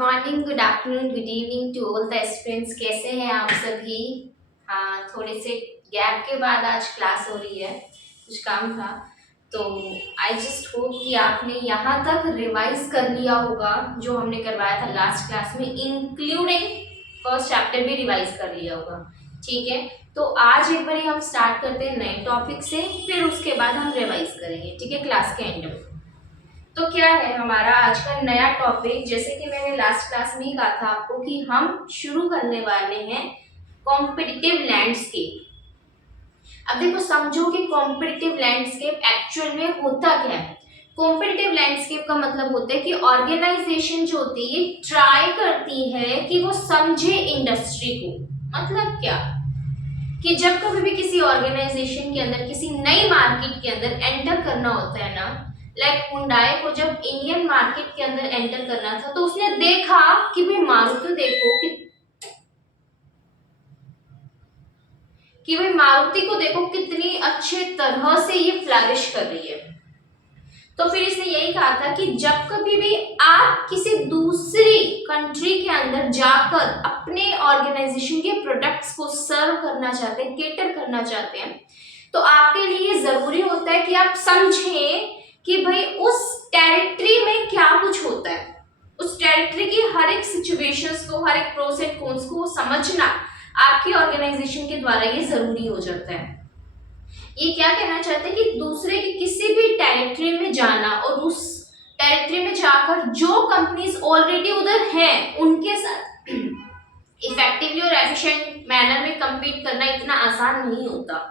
Morning, good afternoon, good evening to all the aspirants. कैसे हैं आप सभी? हाँ, थोड़े से गैप के बाद आज क्लास हो रही है, कुछ काम था। तो आई जस्ट होप कि आपने यहाँ तक रिवाइज कर लिया होगा जो हमने करवाया था लास्ट क्लास में, इंक्लूडिंग फर्स्ट चैप्टर भी रिवाइज कर लिया होगा। ठीक है, तो आज एक बार हम स्टार्ट करते हैं नए टॉपिक से, फिर उसके बाद हम रिवाइज करेंगे। ठीक है, क्लास के एंड में। तो क्या है हमारा आज का नया टॉपिक? जैसे कि मैंने लास्ट क्लास में ही कहा था आपको कि हम शुरू करने वाले हैं कॉम्पिटिटिव लैंडस्केप। अब देखो, समझो कि कॉम्पिटिटिव लैंडस्केप एक्चुअल में होता क्या है। कॉम्पिटिटिव लैंडस्केप का मतलब होता है कि ऑर्गेनाइजेशन जो होती है ट्राई करती है कि वो समझे इंडस्ट्री को। मतलब क्या कि जब कभी भी किसी ऑर्गेनाइजेशन के अंदर किसी नई मार्केट के अंदर एंटर करना होता है ना, लाइक हुंडई को जब इंडियन मार्केट के अंदर एंटर करना था तो उसने देखा कि भाई मारुति, देखो कि भाई मारुति को देखो कितनी अच्छे तरह से ये फ्लरिश कर रही है। तो फिर इसने यही कहा था कि जब कभी भी आप किसी दूसरी कंट्री के अंदर जाकर अपने ऑर्गेनाइजेशन के प्रोडक्ट्स को सर्व करना चाहते हैं, केटर करना चाहते हैं, तो आपके लिए जरूरी होता है कि आप समझें कि भाई उस टेरिटरी में क्या कुछ होता है। उस टेरिटरी की हर एक सिचुएशंस को, हर एक प्रोस एंड कॉन्स को समझना आपकी ऑर्गेनाइजेशन के द्वारा ये जरूरी हो जाता है। ये क्या कहना चाहते हैं कि दूसरे की किसी भी टेरिटरी में जाना और उस टेरिटरी में जाकर जो कंपनीज ऑलरेडी उधर हैं उनके साथ इफेक्टिवली और एफिशिएंट मैनर में compete करना इतना आसान नहीं होता।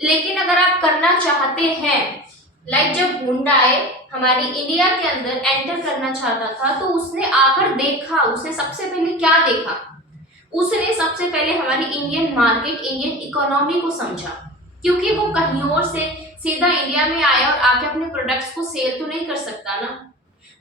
लेकिन अगर आप करना चाहते हैं, लाइक जब हुंडई हमारी इंडिया के अंदर एंटर करना चाहता था तो उसने आकर देखा, उसने सबसे पहले क्या देखा? उसने सबसे पहले हमारी इंडियन मार्केट, इंडियन इकोनॉमी को समझा, क्योंकि वो कहीं और से सीधा इंडिया में आया और आके अपने प्रोडक्ट्स को सेल तो नहीं कर सकता ना।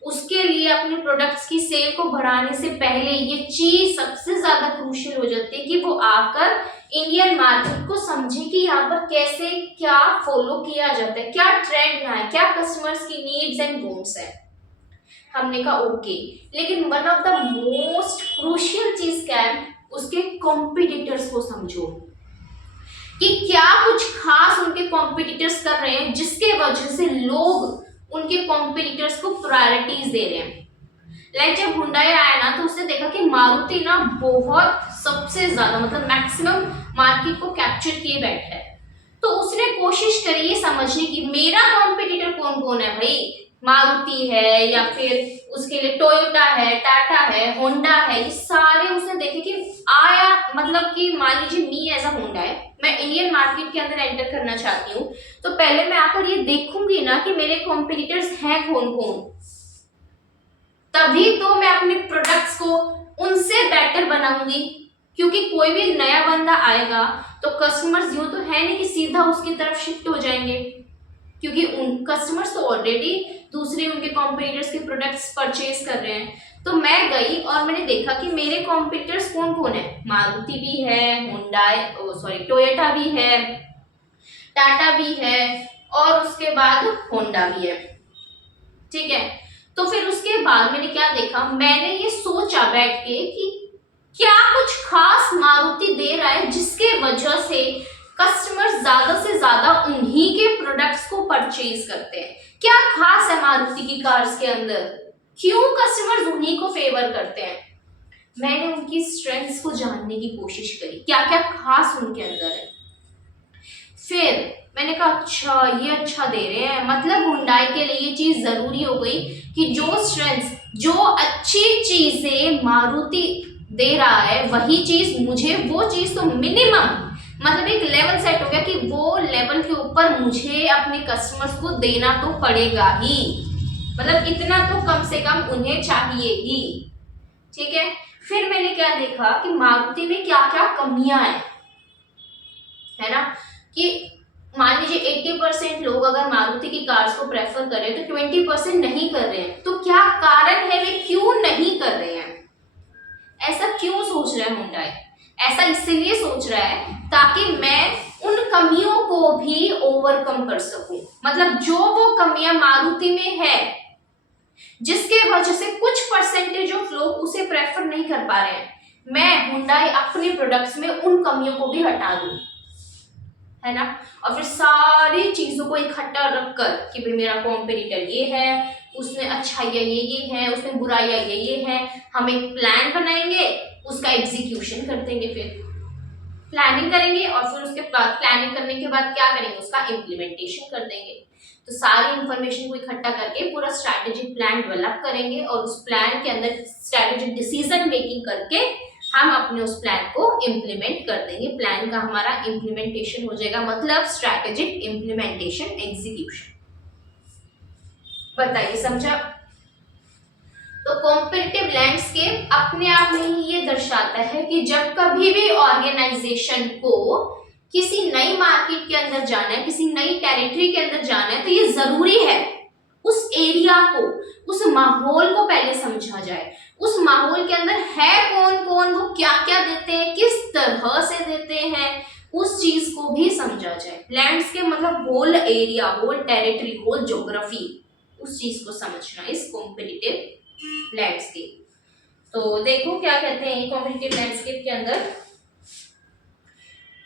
उसके लिए अपने प्रोडक्ट्स की सेल को बढ़ाने से पहले ये चीज सबसे ज्यादा क्रूशियल हो जाती है कि वो आकर इंडियन मार्केट को समझे कि यहाँ पर कैसे क्या फॉलो किया जाता है, क्या ट्रेंड यहाँ है, क्या कस्टमर्स की नीड्स एंड वांट्स है। हमने कहा ओके, लेकिन one of the most crucial चीज क्या है, उसके कॉम्पिटिटर्स को समझो कि क्या कुछ खास उनके कॉम्पिटिटर्स कर रहे हैं जिसके वजह से लोग उनके कॉम्पिटिटर्स को प्रायोरिटीज दे रहे हैं। लाइक जब हुंडई आया ना तो उसने देखा कि मारुति ना बहुत सबसे ज्यादा मतलब मैक्सिमम मार्केट को कैप्चर किए बैठा है। तो उसने कोशिश करी ये समझने की मेरा कॉम्पिटिटर कौन कौन है भाई। मारुति है या फिर उसके लिए टोयोटा है, टाटा है, होंडा है, ये सारे उसने देखे कि आया, मतलब कि मान लीजिए मी एज अ होंडा है, मैं इंडियन मार्केट के अंदर एंटर करना चाहती हूँ, तो पहले मैं आकर ये देखूंगी ना कि मेरे कॉम्पिटिटर्स हैं कौन कौन, तभी तो मैं अपने प्रोडक्ट्स को उनसे बेटर बनाऊंगी। क्योंकि कोई भी नया बंदा आएगा तो कस्टमर्स यूं तो है नहीं कि सीधा उसकी तरफ शिफ्ट हो जाएंगे, क्योंकि उन कस्टमर्स तो ऑलरेडी दूसरे उनके कॉम्पिटिटर्स के प्रोडक्ट्स परचेज कर रहे हैं। तो मैं गई और मैंने देखा कि मेरे कॉम्पिटिटर्स कौन कौन है। मारुति भी है, टोयोटा भी है, टाटा भी है और उसके बाद होंडा भी है। ठीक है, तो फिर उसके बाद मैंने क्या देखा, मैंने ये सोचा बैठ के कि क्या कुछ खास मारुति दे रहा है जिसके वजह से कस्टमर ज्यादा से ज्यादा उन्हीं के प्रोडक्ट्स को परचेज करते हैं। क्या खास है मारुति की कार्स के अंदर, क्यों कस्टमर्स उन्हीं को फेवर करते हैं। मैंने उनकी स्ट्रेंथ्स को जानने की कोशिश करी, क्या क्या खास उनके अंदर है। फिर मैंने कहा अच्छा, ये अच्छा दे रहे हैं, मतलब हुंडई के लिए ये चीज जरूरी हो गई कि जो स्ट्रेंथ्स, जो अच्छी चीजें मारुति दे रहा है वही चीज मुझे, वो चीज तो मिनिमम मतलब एक लेवल सेट हो गया कि वो लेवल के ऊपर मुझे अपने कस्टमर्स को देना तो पड़ेगा ही, मतलब इतना तो कम से कम उन्हें चाहिए ही। ठीक है, फिर मैंने क्या देखा कि मारुति में क्या क्या कमियां है ना, कि मान लीजिए 80% लोग अगर मारुति की कार्स को प्रेफर कर रहे हैं तो 20% नहीं कर रहे हैं। तो क्या कारण है, वे क्यों नहीं कर रहे हैं, ऐसा क्यों सोच रहा है हुंडई? ऐसा इसलिए सोच रहा है ताकि मैं उन कमियों को भी ओवरकम कर सकूं। मतलब जो वो कमियां मारुति में है जिसके वजह से कुछ परसेंटेज ऑफ लोग उसे प्रेफर नहीं कर पा रहे हैं। मैं हुंडई अपने प्रोडक्ट्स में उन कमियों को भी हटा दूं, है ना। और फिर सारी चीजों को इकट्ठा रखकर कि भाई मेरा कॉम्पिटिटर ये है, उसमें अच्छाइयाँ ये है, उसमें बुराइयाँ ये है, हम एक प्लान बनाएंगे, उसका एग्जीक्यूशन कर देंगे, फिर प्लानिंग करेंगे और फिर उसके बाद प्लानिंग करने के बाद क्या करेंगे, उसका इम्प्लीमेंटेशन कर देंगे। तो सारी इंफॉर्मेशन को इकट्ठा करके पूरा स्ट्रैटेजिक प्लान डेवलप करेंगे और उस प्लान के अंदर स्ट्रैटेजिक डिसीजन मेकिंग करके हम अपने उस प्लान को इम्प्लीमेंट कर देंगे। प्लान का हमारा इम्प्लीमेंटेशन हो जाएगा, मतलब स्ट्रैटेजिक इम्प्लीमेंटेशन एग्जीक्यूशन। बताइए, समझा? तो कॉम्पिटिटिव लैंडस्केप अपने आप में ही ये दर्शाता है कि जब कभी भी ऑर्गेनाइजेशन को किसी नई मार्केट के अंदर जाना है, किसी नई टेरिटरी के अंदर जाना है, तो ये जरूरी है उस एरिया को, उस माहौल को पहले समझा जाए। उस माहौल के अंदर है कौन कौन, वो क्या क्या देते हैं, किस तरह से देते हैं, उस चीज को भी समझा जाए। लैंडस्केप मतलब whole area, whole territory, whole geography, उस चीज को समझना इस कॉम्पिटिटिव लैंडस्केप। तो देखो क्या कहते हैं कॉम्पिटिटिव लैंडस्केप के अंदर,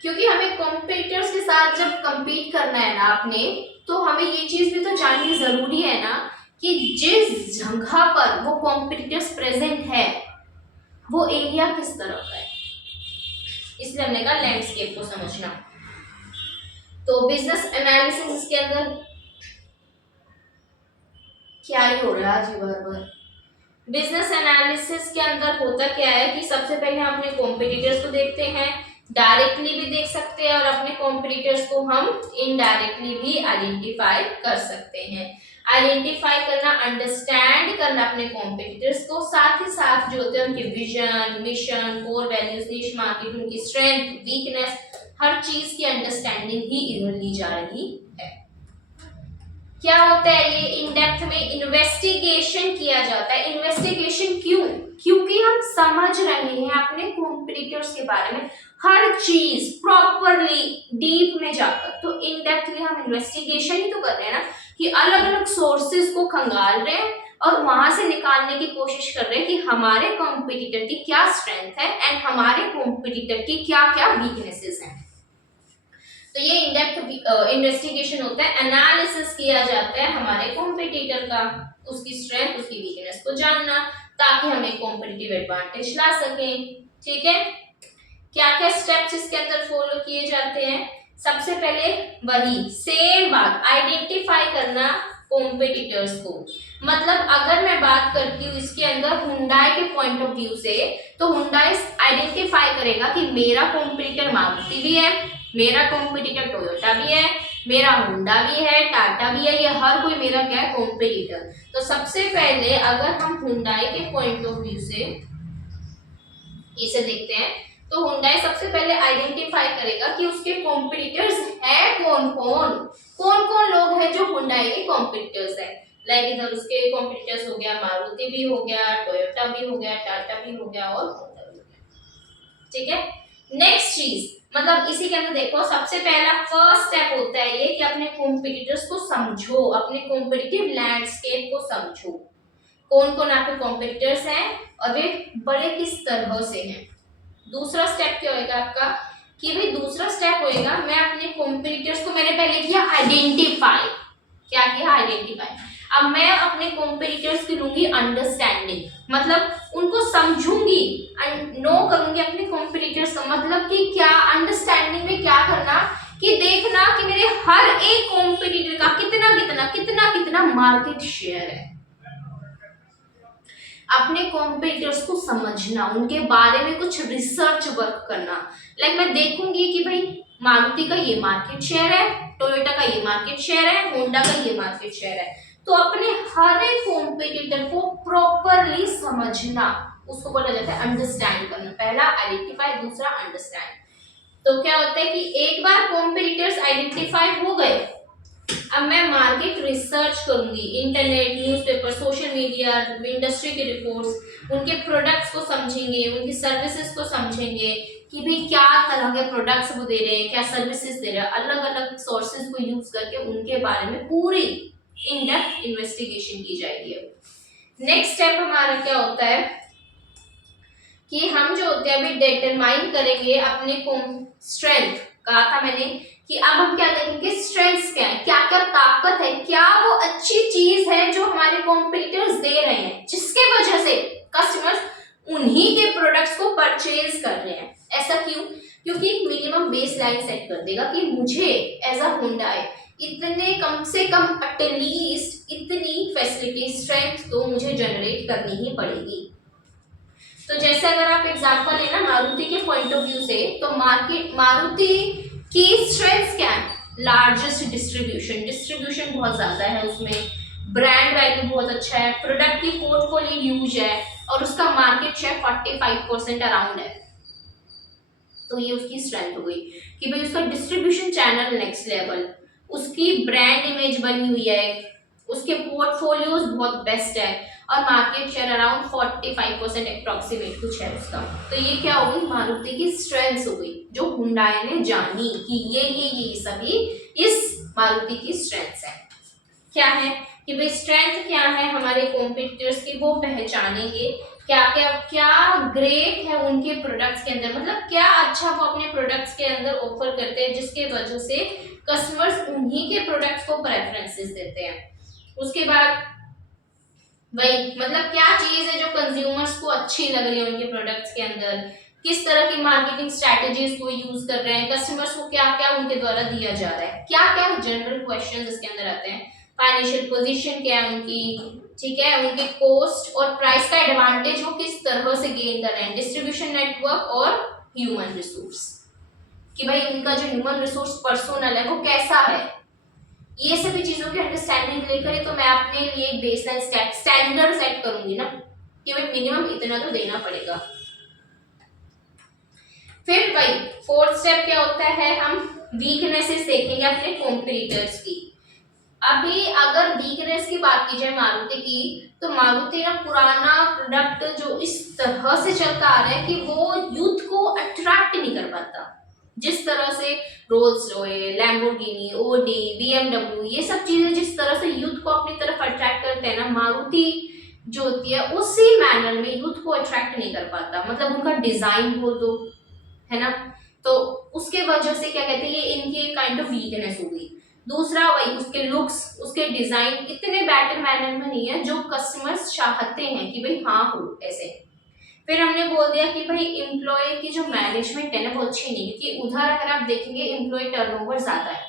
क्योंकि हमें कॉम्पिटिटर्स के साथ जब compete करना है ना आपने, तो हमें ये चीज भी तो जाननी जरूरी है ना कि जिस जगह पर वो कॉम्पिटिटर्स प्रेजेंट है वो एरिया किस तरह का है। इसलिए हमने कहा लैंडस्केप को समझना। तो बिजनेस एनालिसिस इसके अंदर क्या ही हो रहा है आज बार बार। बिजनेस एनालिसिस के अंदर होता क्या है कि सबसे पहले हम अपने कॉम्पिटिटर्स को देखते हैं, डायरेक्टली भी देख सकते हैं और अपने कॉम्पिटिटर्स को हम इनडायरेक्टली भी आइडेंटिफाई कर सकते हैं। आइडेंटिफाई करना, अंडरस्टैंड करना अपने कॉम्पिटिटर्स को, साथ ही साथ जो होते हैं उनके विजन, मिशन, कोर वैल्यूज, निश मार्केट, उनकी स्ट्रेंथ, वीकनेस, हर चीज की अंडरस्टैंडिंग ही इधर ली जा रही है। क्या होता है ये इन डेप्थ में इन्वेस्टिगेशन किया जाता है। इन्वेस्टिगेशन क्यों? क्योंकि हम समझ रहे हैं अपने कॉम्पिटिटर्स के बारे में हर चीज प्रॉपरली डीप में जाकर। तो इन डेप्थली हम इन्वेस्टिगेशन ही तो कर रहे हैं ना, कि अलग अलग सोर्सेज को खंगाल रहे हैं और वहां से निकालने की कोशिश कर रहे हैं कि हमारे कॉम्पिटिटर की क्या स्ट्रेंथ है एंड हमारे कॉम्पिटिटर की क्या क्या वीकनेसेस हैं। तो ये इन डेप्थ इन्वेस्टिगेशन होता है, एनालिसिस किया जाता है हमारे कॉम्पिटिटर का, उसकी स्ट्रेंथ, उसकी वीकनेस को जानना, ताकि हम एक कॉम्पिटिटिव एडवांटेज ला सकें। ठीक है, क्या क्या स्टेप्स इसके अंदर फॉलो किए जाते हैं? सबसे पहले वही सेम बात, आइडेंटिफाई करना कॉम्पिटिटर्स को। मतलब अगर मैं बात करती हूँ इसके अंदर हुंडई के पॉइंट ऑफ व्यू से, तो हुंडई आइडेंटिफाई करेगा कि मेरा कॉम्पिटिटर मारुति भी है, मेरा कॉम्पिटिटर टोयोटा भी है, मेरा होंडा भी है, टाटा भी है, ये हर कोई मेरा क्या है, कॉम्पिटिटर। तो सबसे पहले अगर हम हुंडई के पॉइंट ऑफ व्यू से इसे देखते हैं, तो हुंडई सबसे पहले आइडेंटिफाई करेगा कि उसके कॉम्पिटिटर्स है कौन कौन लोग हैं जो हुंडई के कॉम्पिटिटर्स है। लाइक इधर उसके कॉम्पिटिटर्स हो गया, मारुति भी हो गया, टोयोटा भी हो गया, टाटा भी हो गया और होंडा भी हो गया। ठीक है, नेक्स्ट चीज, मतलब इसी के अंदर देखो सबसे पहला फर्स्ट स्टेप होता है ये कि अपने कॉम्पिटिटर्स को समझो, अपने कॉम्पिटिटिव लैंडस्केप को समझो, कौन कौन आपके कॉम्पिटिटर्स हैं और वे बड़े किस तरह से हैं। दूसरा स्टेप क्या होगा आपका कि भाई दूसरा स्टेप होएगा, मैं अपने कॉम्पिटिटर्स को मैंने पहले किया आइडेंटिफाई, क्या किया, आइडेंटिफाई। अब मैं अपने कॉम्पिटिटर्स की लूंगी अंडरस्टैंडिंग, मतलब उनको समझूंगी, नो करूंगी अपने कॉम्पिटिटर्स का, मतलब कि क्या अंडरस्टैंडिंग में क्या करना कि देखना कि मेरे हर एक कॉम्पिटिटर का कितना कितना कितना कितना मार्केट शेयर है। अपने कॉम्पिटिटर्स को समझना, उनके बारे में कुछ रिसर्च वर्क करना। लाइक मैं देखूंगी कि भाई मारुति का ये मार्केट शेयर है, टोयोटा का ये मार्केट शेयर है, होंडा का ये मार्केट शेयर है। तो अपने हर एक कॉम्पिटिटर को प्रॉपरली समझना, उसको बोला जाता है अंडरस्टैंड करना। पहला आइडेंटिफाई, दूसरा अंडरस्टैंड। तो क्या होता है कि एक बार कॉम्पिटिटर्स आइडेंटिफाई हो गए, अब मैं मार्केट रिसर्च करूंगी, internet, newspaper, social media, industry के रिपोर्ट्स, उनके प्रोडक्ट्स को समझेंगे, उनकी सर्विसेज को समझेंगे कि भाई क्या तरह के प्रोडक्ट्स वो दे रहे हैं, क्या सर्विसेज दे रहे हैं। अलग अलग सोर्सेज को यूज करके उनके बारे में पूरी इन डेप्थ इन्वेस्टिगेशन की जाएगी। नेक्स्ट स्टेप हमारा क्या होता है कि हम जो होते हैं अभी डिटरमाइन करेंगे अपने स्ट्रेंथ। कहा था मैंने कि अब हम क्या देखेंगे, स्ट्रेंथ्स क्या है, क्या क्या ताकत है, क्या वो अच्छी चीज है जो हमारे कॉम्पिटिटर्स दे रहे हैं, जिसके वजह से कस्टमर्स उन्हीं के प्रोडक्ट्स को परचेज कर रहे हैं। ऐसा क्यों? क्योंकि एक मिनिमम बेस लाइन सेट कर देगा कि मुझे एज अ हुंडई इतने कम से कम एटलीस्ट इतनी फैसिलिटी स्ट्रेंथ तो मुझे जनरेट करनी ही पड़ेगी। तो जैसे अगर आप एग्जांपल लेना मारुति के पॉइंट ऑफ व्यू से, तो मार्केट मारुति की स्ट्रेंथ्स क्या है? लार्जेस्ट डिस्ट्रीब्यूशन, डिस्ट्रीब्यूशन बहुत ज्यादा है उसमें, ब्रांड वैल्यू बहुत अच्छा है, प्रोडक्ट की पोर्टफोलियो ह्यूज है और उसका मार्केट शेयर 45% अराउंड है। तो ये उसकी स्ट्रेंथ हो गई कि भाई उसका डिस्ट्रीब्यूशन चैनल नेक्स्ट लेवल, उसकी ब्रांड इमेज बनी हुई है, उसके पोर्टफोलियोज बहुत बेस्ट है और मार्केट शेयर अराउंड 45% अप्रोक्सीमेट कुछ है उसका। तो ये क्या हो गई? मारुति की स्ट्रेंथ हो गई जो हुंडई ने जानी कि ये सभी इस मारुति की स्ट्रेंथ्स है। क्या है कि भाई स्ट्रेंथ क्या है हमारे कॉम्पिटिटर्स की, वो पहचानेंगे क्या क्या क्या ग्रेट है उनके प्रोडक्ट्स के अंदर, मतलब क्या अच्छा वो अपने प्रोडक्ट्स के अंदर ऑफर करते हैं जिसके वजह से कस्टमर्स उन्हीं के प्रोडक्ट्स को प्रेफरेंसेस देते हैं। उसके बाद वही मतलब क्या चीज है जो कंज्यूमर्स को अच्छी लग रही है उनके प्रोडक्ट्स के अंदर, किस तरह की मार्केटिंग स्ट्रेटेजीज को यूज कर रहे हैं, कस्टमर्स को क्या क्या उनके द्वारा दिया जा रहा है, क्या क्या जनरल क्वेश्चंस इसके अंदर आते हैं, फाइनेंशियल पोजीशन क्या है उनकी, ठीक है, उनके कॉस्ट और प्राइस का एडवांटेज वो किस तरह से गेन कर रहे हैं, डिस्ट्रीब्यूशन नेटवर्क और ह्यूमन रिसोर्स, कि भाई उनका जो ह्यूमन रिसोर्स पर्सोनल है वो कैसा है। ये सभी चीजों की अंडरस्टैंडिंग लेकर ही तो मैं अपने लिए एक बेसलाइन स्टैंडर्ड सेट करूंगी ना कि भाई मिनिमम इतना तो देना पड़ेगा। फिर भाई फोर्थ स्टेप क्या होता है, हम वीकनेसेस देखेंगे अपने कॉम्पिटिटर्स की। अभी अगर वीकनेस की बात की जाए मारुति की, तो मारुति ना पुराना प्रोडक्ट जो इस तरह से चलता आ रहा है कि वो यूथ को अट्रैक्ट नहीं कर पाता, जिस तरह से Rolls Royce, Lamborghini, Audi, BMW ये सब चीजें जिस तरह से यूथ को अपनी तरफ अट्रैक्ट करते हैं ना, मारुति जो होती है उसी मैनर में यूथ को अट्रैक्ट नहीं कर पाता। मतलब उनका डिजाइन बोल दो, है ना, तो उसके वजह से क्या कहते हैं ये इनकी काइंड ऑफ वीकनेस हो गई। दूसरा वही उसके लुक्स, उसके डिजाइन इतने बेटर मैनर में नहीं है जो कस्टमर्स चाहते हैं कि भाई हाँ हो ऐसे। फिर हमने बोल दिया कि भाई एम्प्लॉय की जो मैनेजमेंट है ना वो अच्छी नहीं है, क्योंकि उधर अगर आप देखेंगे एम्प्लॉय टर्नओवर ज्यादा है,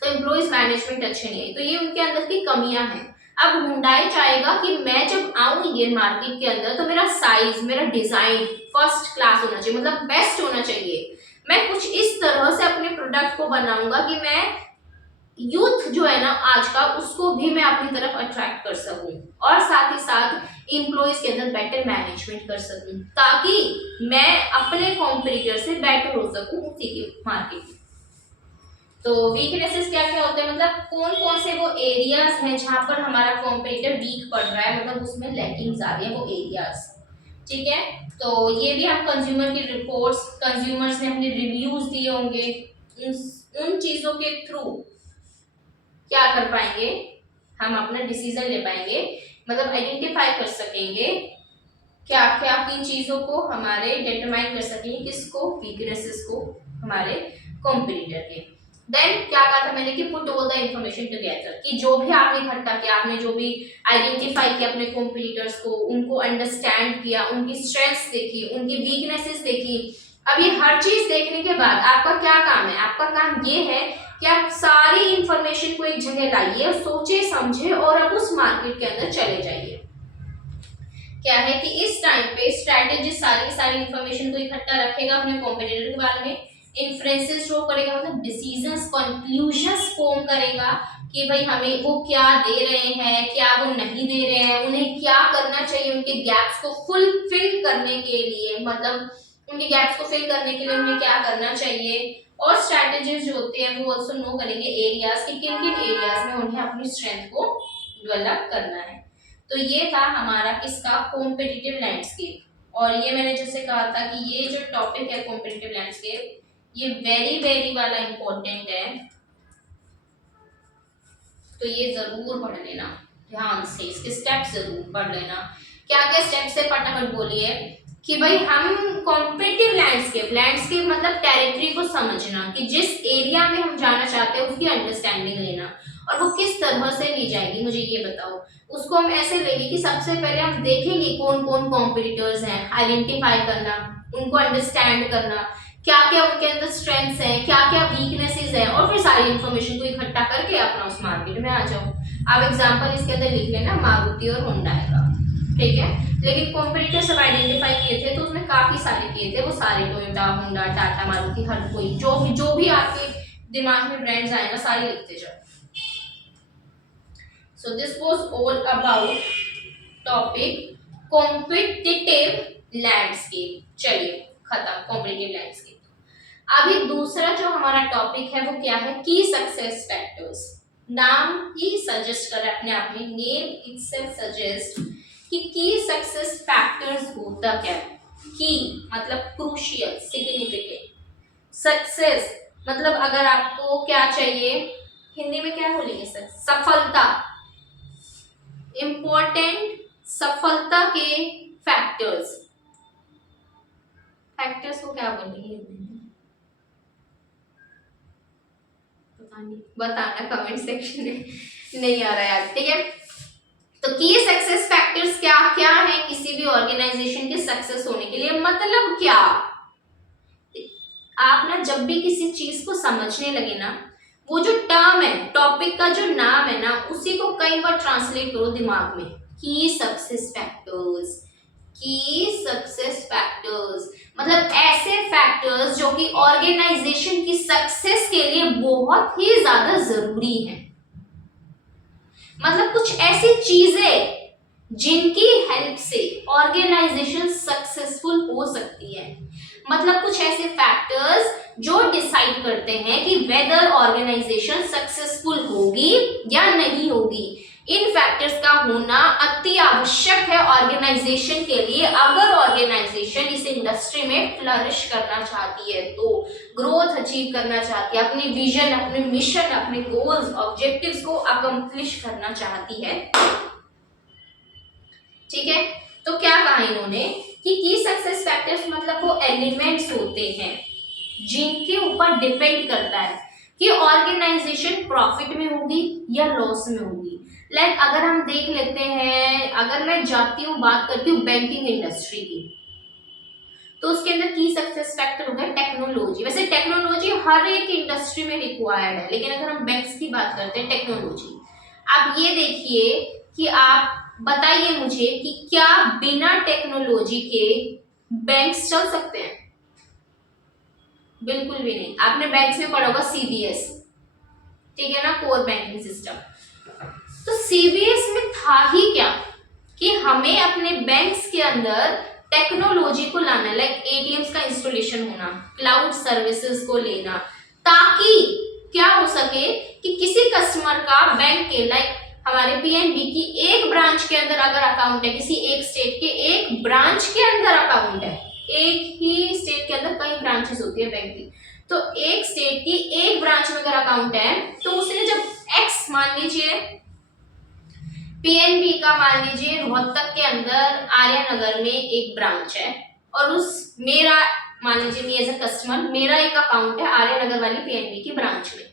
तो एम्प्लॉयज मैनेजमेंट अच्छे नहीं है, तो ये उनके अंदर की कमियां हैं। अब हुंडई चाहेगा कि मैं जब आऊं इंडियन मार्केट के अंदर तो मेरा साइज, मेरा डिजाइन फर्स्ट क्लास होना चाहिए, मतलब बेस्ट होना चाहिए। मैं कुछ इस तरह से अपने प्रोडक्ट को बनाऊंगा कि मैं यूथ जो है ना आज का उसको भी मैं अपनी तरफ अट्रैक्ट कर सकूं और साथ ही साथ एम्प्लॉयज के अंदर बेटर मैनेजमेंट कर सकूं, ताकि मैं अपने कॉम्पिटिटर से बेटर हो सकूं उसी के मार्केट में। तो वीकनेसेस क्या क्या होते हैं, मतलब कौन कौन से वो एरियाज हैं जहां पर हमारा कॉम्पिटिटर वीक पड़ रहा है, मतलब उसमें लैकिंग्स आ रही है वो एरियाज, ठीक है। तो ये भी हम कंज्यूमर की रिपोर्ट्स, कंज्यूमर्स ने अपने रिव्यूज दिए होंगे, उन चीजों के थ्रू क्या कर पाएंगे, हम अपना डिसीजन ले पाएंगे, मतलब आइडेंटिफाई कर सकेंगे क्या क्या किन चीजों को हमारे डिटरमाइन कर सकेंगे, किसको, वीकनेसेस को हमारे कॉम्पिटिटर के। देन क्या कहा था मैंने कि put all the information together, कि जो भी आपने इकट्ठा किया, आपने जो भी आइडेंटिफाई किया अपने कॉम्पिटिटर्स को, उनको अंडरस्टैंड किया, उनकी स्ट्रेंथ्स देखी, उनकी वीकनेसेस देखी। अब ये हर चीज देखने के बाद आपका क्या काम है, आपका काम ये है कि आप सारी इंफॉर्मेशन को एक जगह लाइए, सोचे समझे और अब उस मार्केट के अंदर चले जाइए। क्या है कि इस टाइम पे स्ट्रैटेजिस्ट सारी इंफॉर्मेशन को इकट्ठा रखेगा अपने कॉम्पिटिटर के बारे में, इन्फ्लुएंसेस शो करेगा, मतलब डिसीजंस, कंक्लूजन्स फॉर्म करेगा कि भाई हमें वो क्या दे रहे हैं, क्या वो नहीं दे रहे हैं, उन्हें क्या करना चाहिए उनके गैप्स को फुलफिल करने के लिए, मतलब उनके गैप्स को फिल करने के लिए उन्हें क्या करना चाहिए। और स्ट्रैटेजीज जो होते हैं वो ऑल्सो नो करेंगे एरियाज कि किन किन एरियाज में उन्हें अपनी स्ट्रेंथ को डेवलप करना है। तो ये था हमारा किसका, कॉम्पिटिटिव लैंडस्केप। और ये मैंने जैसे कहा था कि ये जो टॉपिक है कॉम्पिटिटिव लैंडस्केप, ये वेरी वेरी वाला इंपॉर्टेंट है, तो ये जरूर पढ़ लेना। ध्यान से इसके स्टेप्स जरूर पढ़ लेना। क्या क्या स्टेप्स है फटाफट बोलिए। कि भाई हम कॉम्पिटिटिव लैंडस्केप, लैंडस्केप मतलब टेरिटरी को समझना, कि जिस एरिया में हम जाना चाहते हैं उसकी अंडरस्टैंडिंग लेना, और वो किस तरह से ली जाएगी मुझे ये बताओ। उसको हम ऐसे लेंगे कि सबसे पहले हम देखेंगे कौन कौन कॉम्पिटिटर्स हैं, आइडेंटिफाई करना, उनको अंडरस्टैंड करना, क्या क्या उनके अंदर स्ट्रेंथ्स हैं, क्या क्या वीकनेसेस हैं, और फिर सारी इन्फॉर्मेशन को इकट्ठा करके अपना उस मार्केट में आ जाओ। आप एग्जांपल इसके अंदर लिख लेना मारुति और होंडा का, ठीक है। लेकिन कॉम्पिटिटर सब आइडेंटिफाई किए थे तो उसमें काफी सारे किए थे, वो सारे टोयोटा, होंडा, टाटा, मारुति, हर कोई जो भी आपके दिमाग में ब्रांड्स आए ना सारे लिखते जाओ। So this was all about topic competitive landscape. चलिए खत्म कॉम्पिटिटिव लैंडस्केप। अभी दूसरा जो हमारा टॉपिक है वो क्या है, की सक्सेस फैक्टर्स। नाम ही सजेस्ट कर अपने आप में, नेम इटसेल्फ सजेस्ट कि की सक्सेस फैक्टर्स होता क्या है। की मतलब क्रूशियल, सिग्निफिकेंट। सक्सेस मतलब अगर आपको क्या चाहिए, हिंदी में क्या बोलेंगे सर, सफलता, इंपॉर्टेंट सफलता के फैक्टर्स। फैक्टर्स को क्या बोलेंगे हिंदी में, पता नहीं, बताना कमेंट सेक्शन में, नहीं आ रहा है यार, ठीक है। तो की सक्सेस फैक्टर्स क्या क्या है किसी भी ऑर्गेनाइजेशन के सक्सेस होने के लिए, मतलब क्या। आप ना जब भी किसी चीज को समझने लगे ना, वो जो टर्म है, टॉपिक का जो नाम है ना, उसी को कई बार ट्रांसलेट करो दिमाग में, की सक्सेस फैक्टर्स। की सक्सेस फैक्टर्स मतलब ऐसे फैक्टर्स जो कि ऑर्गेनाइजेशन की सक्सेस के लिए बहुत ही ज्यादा जरूरी है। मतलब कुछ ऐसी चीजें जिनकी हेल्प से ऑर्गेनाइजेशन सक्सेसफुल हो सकती है। मतलब कुछ ऐसे फैक्टर्स जो डिसाइड करते हैं कि वेदर ऑर्गेनाइजेशन सक्सेसफुल होगी या नहीं होगी। इन फैक्टर्स का होना अति आवश्यक है ऑर्गेनाइजेशन के लिए, अगर ऑर्गेनाइजेशन इस इंडस्ट्री में फ्लरिश करना चाहती है, तो ग्रोथ अचीव करना चाहती है, अपनी विजन, अपने मिशन, अपने गोल्स, ऑब्जेक्टिव्स को अकम्प्लिश करना चाहती है, ठीक है। तो क्या कहा इन्होंने कि की सक्सेस फैक्टर्स मतलब वो एलिमेंट्स होते हैं जिनके ऊपर डिपेंड करता है कि ऑर्गेनाइजेशन प्रॉफिट में होगी या लॉस में होगी। लाइक अगर हम देख लेते हैं, अगर मैं जाती हूँ बात करती हूँ बैंकिंग इंडस्ट्री की, तो उसके अंदर की सक्सेस फैक्टर हो गया टेक्नोलॉजी। वैसे टेक्नोलॉजी हर एक इंडस्ट्री में रिक्वायर्ड है, लेकिन अगर हम बैंक्स की बात करते हैं टेक्नोलॉजी, आप ये देखिए कि आप बताइए मुझे कि क्या बिना टेक्नोलॉजी के बैंक्स चल सकते हैं? बिल्कुल भी नहीं। आपने बैंक्स में पढ़ा होगा सीबीएस, ठीक है ना, कोर बैंकिंग सिस्टम। तो सीबीएस में था ही क्या कि हमें अपने बैंक्स के अंदर टेक्नोलॉजी को लाना, लाइक एटीएम्स का इंस्टॉलेशन होना, क्लाउड सर्विसेज को लेना, ताकि क्या हो सके कि किसी कस्टमर का बैंक के, लाइक हमारे पीएनबी की एक ब्रांच के अंदर अगर अकाउंट है, किसी एक स्टेट के एक ब्रांच के अंदर अकाउंट है, एक ही स्टेट के अंदर कई ब्रांचेस होती है बैंक की, तो एक स्टेट की एक ब्रांच में अगर अकाउंट है, तो उसने जब एक्स, मान लीजिए पीएनबी का, मान लीजिए रोहतक के अंदर आर्यनगर में एक ब्रांच है, और उस मेरा, मान लीजिए मैं एज अ कस्टमर, मेरा एक अकाउंट है आर्यनगर वाली पीएनबी की ब्रांच में,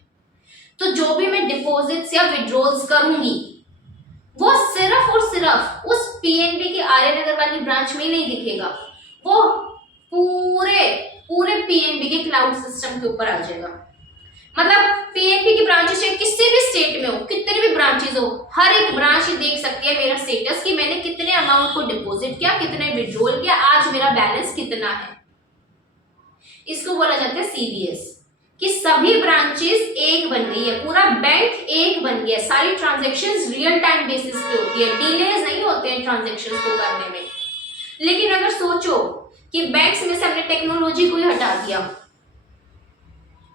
तो जो भी मैं डिपॉजिट्स या विड्रॉल्स करूंगी वो सिर्फ और सिर्फ उस पीएनबी की आर्यनगर वाली ब्रांच में ही नहीं दिखेगा, वो पूरे पूरे पीएनबी के क्लाउड सिस्टम के ऊपर आ जाएगा। मतलब पीएनबी की ब्रांचेस किसी भी स्टेट में हो, कितने भी ब्रांचेस हो, हर एक ब्रांच देख सकती है मेरा स्टेटस कि मैंने कितने अमाउंट को डिपॉजिट किया, कितने विड्रॉल किया, आज मेरा बैलेंस कितना है। इसको बोला जाता है सीबीएस, कि सभी ब्रांचेस एक बन गई है, पूरा बैंक एक बन गया, सारी ट्रांजैक्शंस रियल टाइम बेसिस पे होती है, डिलेज नहीं होते हैं ट्रांजैक्शंस को करने में। लेकिन अगर सोचो कि बैंक्स में से हमने टेक्नोलॉजी को ही हटा दिया,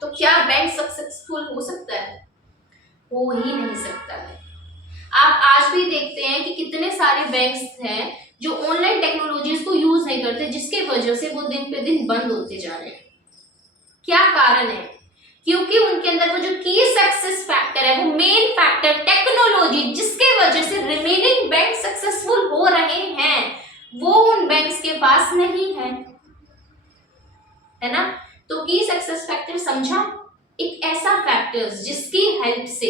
तो क्या बैंक सक्सेसफुल हो सकता है? हो ही नहीं सकता है। आप आज भी देखते हैं कि कितने सारे बैंक्स हैं जो ऑनलाइन टेक्नोलॉजीज को यूज नहीं करते, जिसके वजह से वो दिन पे दिन बंद होते जा रहे हैं। क्या कारण है? क्योंकि उनके अंदर वो जो की सक्सेस फैक्टर है, वो मेन फैक्टर टेक्नोलॉजी, जिसके वजह से रिमेनिंग बैंक सक्सेसफुल हो रहे हैं, वो उन बैंक्स के पास नहीं है ना। तो की सक्सेस फैक्टर समझा, एक ऐसा फैक्टर जिसकी हेल्प से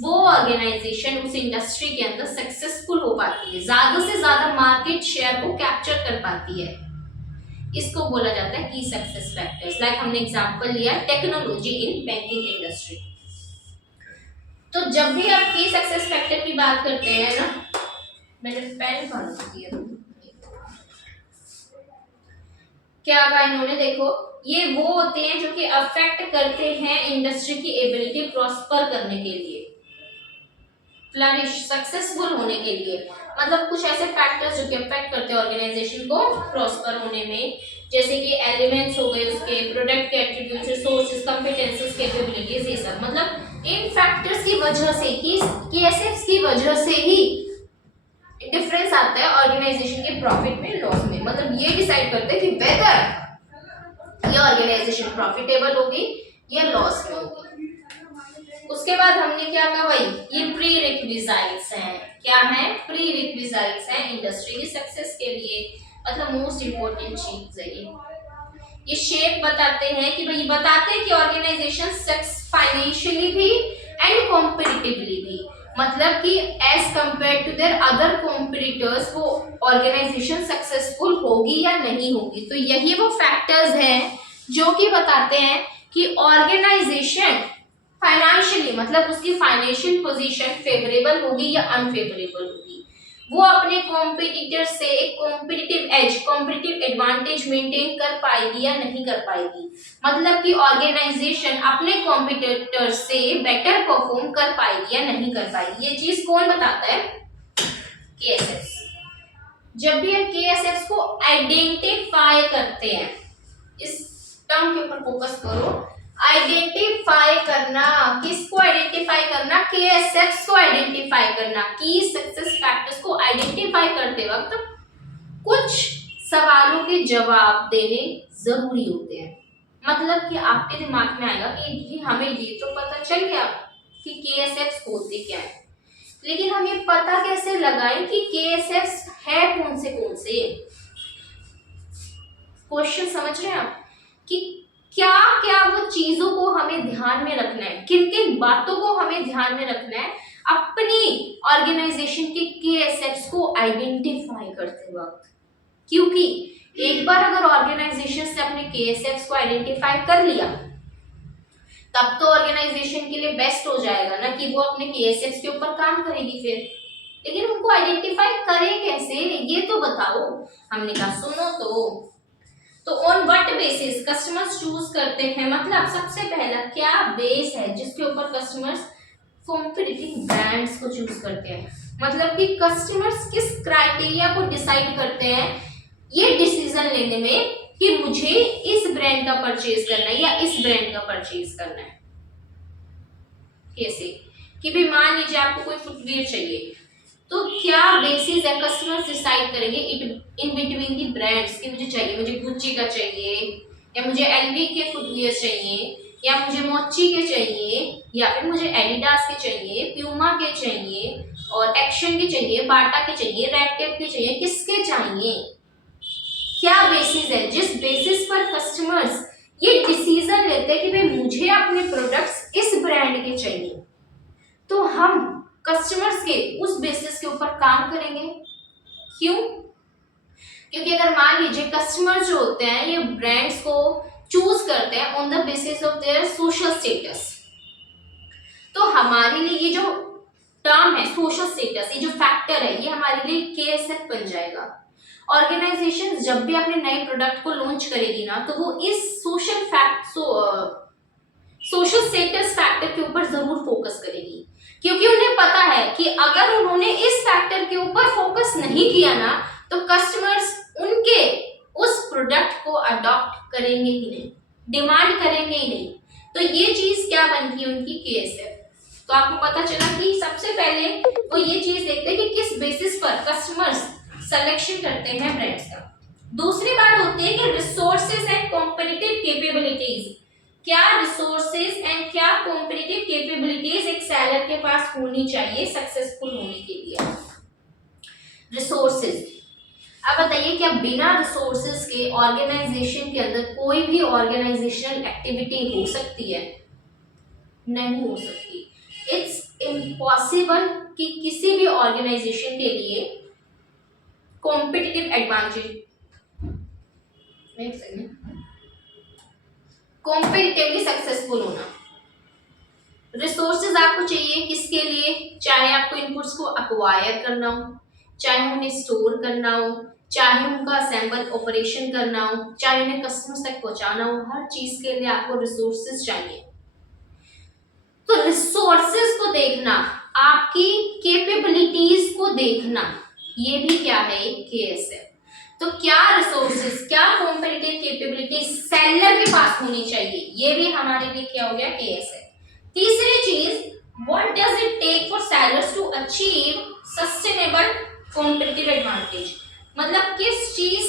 वो ऑर्गेनाइजेशन उस इंडस्ट्री के अंदर सक्सेसफुल हो पाती है, ज्यादा से ज्यादा मार्केट शेयर को कैप्चर कर पाती है, इसको बोला जाता है की सक्सेस फैक्टर्स। लाइक हमने एग्जांपल लिया टेक्नोलॉजी इन बैंकिंग इंडस्ट्री। तो जब भी आप की सक्सेस फैक्टर की बात करते हैं ना, मैंने पेन कौन सी है, क्या कहा इन्होंने, देखो ये वो होते हैं जो कि अफेक्ट करते हैं इंडस्ट्री की एबिलिटी प्रॉस्पर करने के लिए, फ्लरिश सक्सेसफुल होने के लिए। मतलब कुछ ऐसे फैक्टर्स जो कि अफेक्ट करते हैं ऑर्गेनाइजेशन को प्रॉस्पर होने में, जैसे कि एलिमेंट्स हो गए उसके, प्रोडक्ट के एट्रीब्यूट्स, रिसोर्सेज, कंपिटेंसीज, कैपेबिलिटीज, ये सब। मतलब इन फैक्टर्स की वजह से, KSFs की वजह से ही डिफरेंस आता है ऑर्गेनाइजेशन के प्रॉफिट में, लॉस में। मतलब ये डिसाइड करते हैं कि वेदर ये ऑर्गेनाइजेशन प्रॉफिटेबल होगी या लॉस में होगी। उसके बाद हमने क्या कहा, वही ये प्री रिक्विजिट्स हैं। क्या है? प्री रिक्विजिट्स हैं इंडस्ट्री की सक्सेस के लिए, मतलब मोस्ट इंपोर्टेंट चीज है ये शेप बताते हैं कि भाई बताते हैं कि ऑर्गेनाइजेशन फाइनेंशियली भी एंड कॉम्पिटिटिवली भी, मतलब कि as compare to their other competitors वो ऑर्गेनाइजेशन सक्सेसफुल होगी या नहीं होगी। तो यही वो फैक्टर्स हैं जो कि बताते हैं कि ऑर्गेनाइजेशन फाइनेंशियली, मतलब उसकी फाइनेंशियल पोजीशन फेवरेबल होगी या अनफेवरेबल होगी, वो अपने कॉम्पिटिटर से एक competitive as, competitive advantage maintain कर पाएगी या नहीं कर पाएगी। मतलब कि ऑर्गेनाइजेशन अपने कॉम्पिटिटर से बेटर परफॉर्म कर पाएगी या नहीं कर पाएगी। ये चीज कौन बताता है? KSFs। जब भी हम KSFs को आइडेंटिफाई करते हैं, इस टर्म के ऊपर फोकस करो, आइडेंटिफाई करना, किसको आइडेंटिफाई करना? KSFs को आइडेंटिफाई करना। की सक्सेस फैक्टर्स को आइडेंटिफाई करते वक्त कुछ सवालों के जवाब देने जरूरी होते हैं। मतलब कि आपके दिमाग में आएगा कि हमें ये तो पता चल गया कि KSFs होते क्या है, लेकिन हमें पता कैसे लगाएं कि KSFs है कौन से। क्वेश्चन समझ रहे हैं आप कि क्या क्या वो चीजों को हमें ध्यान में रखना है, किन किन बातों को हमें ध्यान में रखना है अपनी ऑर्गेनाइजेशन के KSFs को आइडेंटिफाई करते वक्त। क्योंकि एक बार अगर ऑर्गेनाइजेशन से अपने KSFs को आइडेंटिफाई कर लिया, तब तो ऑर्गेनाइजेशन के लिए बेस्ट हो जाएगा ना कि वो अपने KSFs के ऊपर काम करेगी फिर। लेकिन उनको आइडेंटिफाई करे कैसे, ये तो बताओ। हमने कहा सुनो तो on what basis customers choose करते हैं, मतलब सबसे पहला क्या बेस है जिसके ऊपर कस्टमर्स कॉम्पिटिटिव ब्रांड्स को चूज करते हैं। मतलब कि कस्टमर्स किस क्राइटेरिया को डिसाइड करते हैं ये डिसीजन लेने में कि मुझे इस ब्रांड का परचेज करना है या इस ब्रांड का परचेज करना है। कैसे कि भाई मान लीजिए आपको कोई फुटवियर चाहिए, तो क्या बेसिस है कस्टमर्स डिसाइड करेंगे इन बिटवीन दी ब्रांड्स कि मुझे गुच्ची का चाहिए, या मुझे एलवी के फुटवियर चाहिए, या मुझे मोची के चाहिए, या फिर मुझे एडिडास के चाहिए, प्यूमा के चाहिए, और एक्शन के चाहिए, बाटा के चाहिए, रेड टेप के चाहिए, किसके चाहिए? क्या बेसिस है जिस बेसिस पर कस्टमर्स ये डिसीजन लेते हैं कि भाई मुझे अपने प्रोडक्ट्स इस ब्रांड के चाहिए, तो हम कस्टमर्स के उस बेसिस के ऊपर काम करेंगे। क्यों? क्योंकि अगर मान लीजिए कस्टमर्स जो होते हैं ये ब्रांड्स को चूज करते हैं on the basis of their social status, तो हमारे लिए ये जो टर्म है सोशल स्टेटस, ये जो फैक्टर है, ये हमारे लिए KSF बन जाएगा। ऑर्गेनाइजेशन जब भी अपने नए प्रोडक्ट को लॉन्च करेगी ना, तो वो इस सोशल स्टेटस फैक्टर के ऊपर जरूर फोकस करेगी, क्योंकि उन्हें पता है कि अगर उन्होंने इस फैक्टर के ऊपर फोकस नहीं किया ना, तो कस्टमर्स उनके उस प्रोडक्ट को अडॉप्ट करेंगे ही नहीं, डिमांड करेंगे ही नहीं। तो ये चीज क्या बनती है उनकी KSF। तो आपको पता चला कि सबसे पहले वो ये चीज देखते हैं कि किस बेसिस पर कस्टमर्स सिलेक्शन करते हैं ब्रांड्स का। दूसरी बात होती है कि रिसोर्सेज एंड कॉम्पिटिटिव कैपेबिलिटीज, क्या रिसोर्सेज एंड क्या कॉम्पिटिटिव कैपेबिलिटीज एक सेलर के पास होनी चाहिए सक्सेसफुल होने के लिए। रिसोर्सेज, अब बताइए क्या बिना रिसोर्सेज के ऑर्गेनाइजेशन के अंदर कोई भी ऑर्गेनाइजेशनल एक्टिविटी हो सकती है? नहीं हो सकती। इट्स इम्पॉसिबल कि किसी भी ऑर्गेनाइजेशन के लिए कॉम्पिटिटिव एडवांटेज, कॉम्पिटिटिवली सक्सेसफुल होना। रिसोर्सेज आपको चाहिए किसके लिए? चाहे आपको इनपुट्स को अक्वायर करना हो, चाहे उन्हें स्टोर करना हो, चाहे उनका असेंबल ऑपरेशन करना हो, चाहे उन्हें कस्टमर्स तक पहुंचाना हो, हर चीज के लिए आपको रिसोर्सेज चाहिए। तो रिसोर्सेज को देखना, आपकी कैपेबिलिटीज को देखना, ये भी क्या है? एक केस है। तो क्या रिसोर्सेज, क्या कॉम्पिटिटिव कैपेबिलिटी सेलर के पास होनी चाहिए, ये भी हमारे लिए क्या हो गया? केस है। तीसरी चीज, what does it take for sellers to achieve sustainable competitive advantage, मतलब किस चीज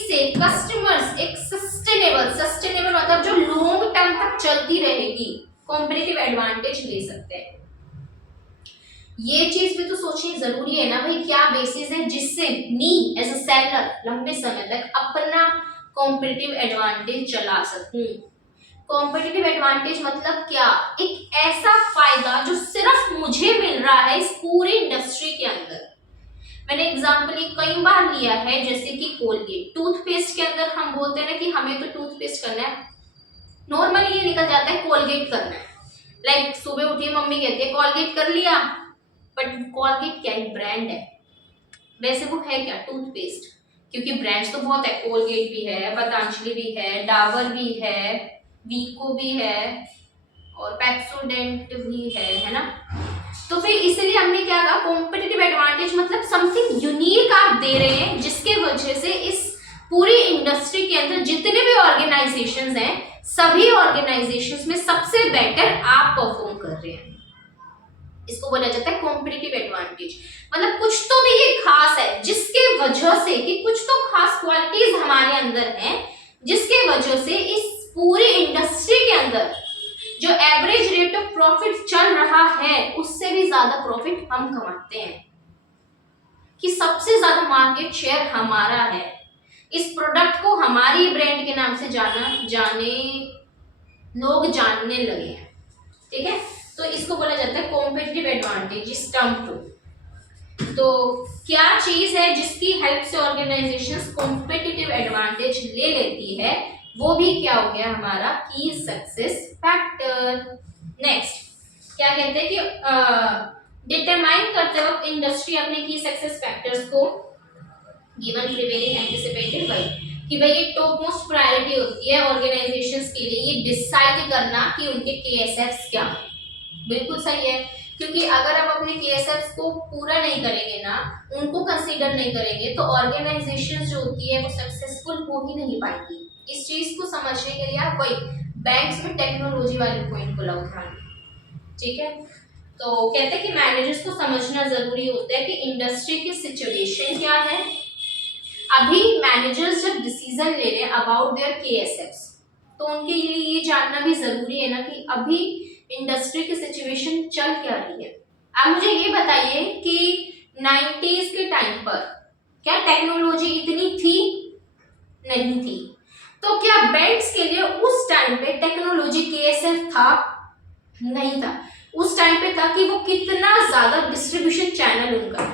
से कस्टमर्स एक सस्टेनेबल मतलब जो लॉन्ग टर्म तक चलती रहेगी कॉम्पिटिटिव एडवांटेज ले सकते हैं। ये चीज भी तो सोचनी जरूरी है ना भाई, क्या बेसिस है जिससे मी एज अ सेलर लंबे समय तक अपना कॉम्पिटिटिव एडवांटेज चला सकूं। कॉम्पिटिटिव एडवांटेज मतलब क्या? एक ऐसा फायदा जो सिर्फ मुझे मिल रहा है इस पूरी इंडस्ट्री के अंदर। मैंने एग्जांपल ये कई बार लिया है, जैसे कि कोलगेट, टूथपेस्ट के अंदर हम बोलते हैं ना कि हमें तो टूथपेस्ट करना है, नॉर्मली ये निकल जाता है कोलगेट करना है। लाइक सुबह उठिए मम्मी कहती है कोलगेट कर लिया, बट कोलगेट क्या है? ब्रांड है। वैसे वो है क्या? टूथपेस्ट, क्योंकि ब्रांड्स तो बहुत है, कोलगेट भी है, पतंजलि भी है, डाबर भी है, वीको भी है और पेप्सोडेंट भी है ना। तो फिर इसलिए हमने क्या कहा, कॉम्पिटिटिव एडवांटेज मतलब समथिंग यूनिक आप दे रहे हैं जिसके वजह से इस पूरी इंडस्ट्री के अंदर जितने भी ऑर्गेनाइजेशंस हैं, सभी ऑर्गेनाइजेशंस में सबसे बेटर आप परफॉर्म कर रहे हैं। इसको बोला जाता है कॉम्पिटिटिव एडवांटेज। मतलब कुछ तो भी ये खास है जिसके वजह से, कि कुछ तो खास क्वालिटीज हमारे अंदर हैं जिसके वजह से इस पूरी इंडस्ट्री के अंदर जो एवरेज रेट ऑफ प्रॉफिट चल रहा है उससे भी ज्यादा प्रॉफिट हम कमाते हैं, कि सबसे ज्यादा मार्केट शेयर हमारा है। इस प्रोडक्ट को हमारी ब्रांड के नाम से लोग जानने लगे हैं। ठीक है, तो इसको बोला जाता है कॉम्पिटिटिव एडवांटेज इस टर्म टू। तो क्या चीज है जिसकी हेल्प से ऑर्गेनाइजेशंस कॉम्पिटिटिव एडवांटेज ले लेती है, वो भी क्या हो गया हमारा की सक्सेस फैक्टर। नेक्स्ट क्या कहते हैं कि डिटरमाइन करते वक्त इंडस्ट्री अपने की सक्सेस फैक्टर्स को गिवन प्रिवेलिंग एंटिसिपेटेड बाय, कि भाई ये टॉप मोस्ट प्रायोरिटी होती है ऑर्गेनाइजेशंस के लिए ये डिसाइड करना कि उनके केएसएफ्स क्या है। बिल्कुल सही है, क्योंकि अगर आप अपने केएसएफ्स को पूरा नहीं करेंगे ना, उनको कंसीडर नहीं करेंगे, तो ऑर्गेनाइजेशन जो होती है वो सक्सेसफुल हो ही नहीं पाएगी। इस चीज को समझने के लिए आप वही बैंक्स में टेक्नोलॉजी वाले पॉइंट को लाओ ध्यान। ठीक है, तो कहते हैं कि मैनेजर्स को समझना जरूरी होता है कि इंडस्ट्री की सिचुएशन क्या है। अभी मैनेजर्स जब डिसीजन ले रहे हैं अबाउट देयर केएसएफ्स, तो उनके लिए ये जानना भी जरूरी है ना कि अभी इंडस्ट्री की सिचुएशन चल क्या रही है। आप मुझे ये बताइए कि 90s के टाइम पर क्या टेक्नोलॉजी इतनी थी? नहीं थी। तो क्या बैंक्स के लिए उस टाइम पे टेक्नोलॉजी केएसएफ था? नहीं था। उस टाइम पे था कि वो कितना ज्यादा डिस्ट्रीब्यूशन चैनल उनका,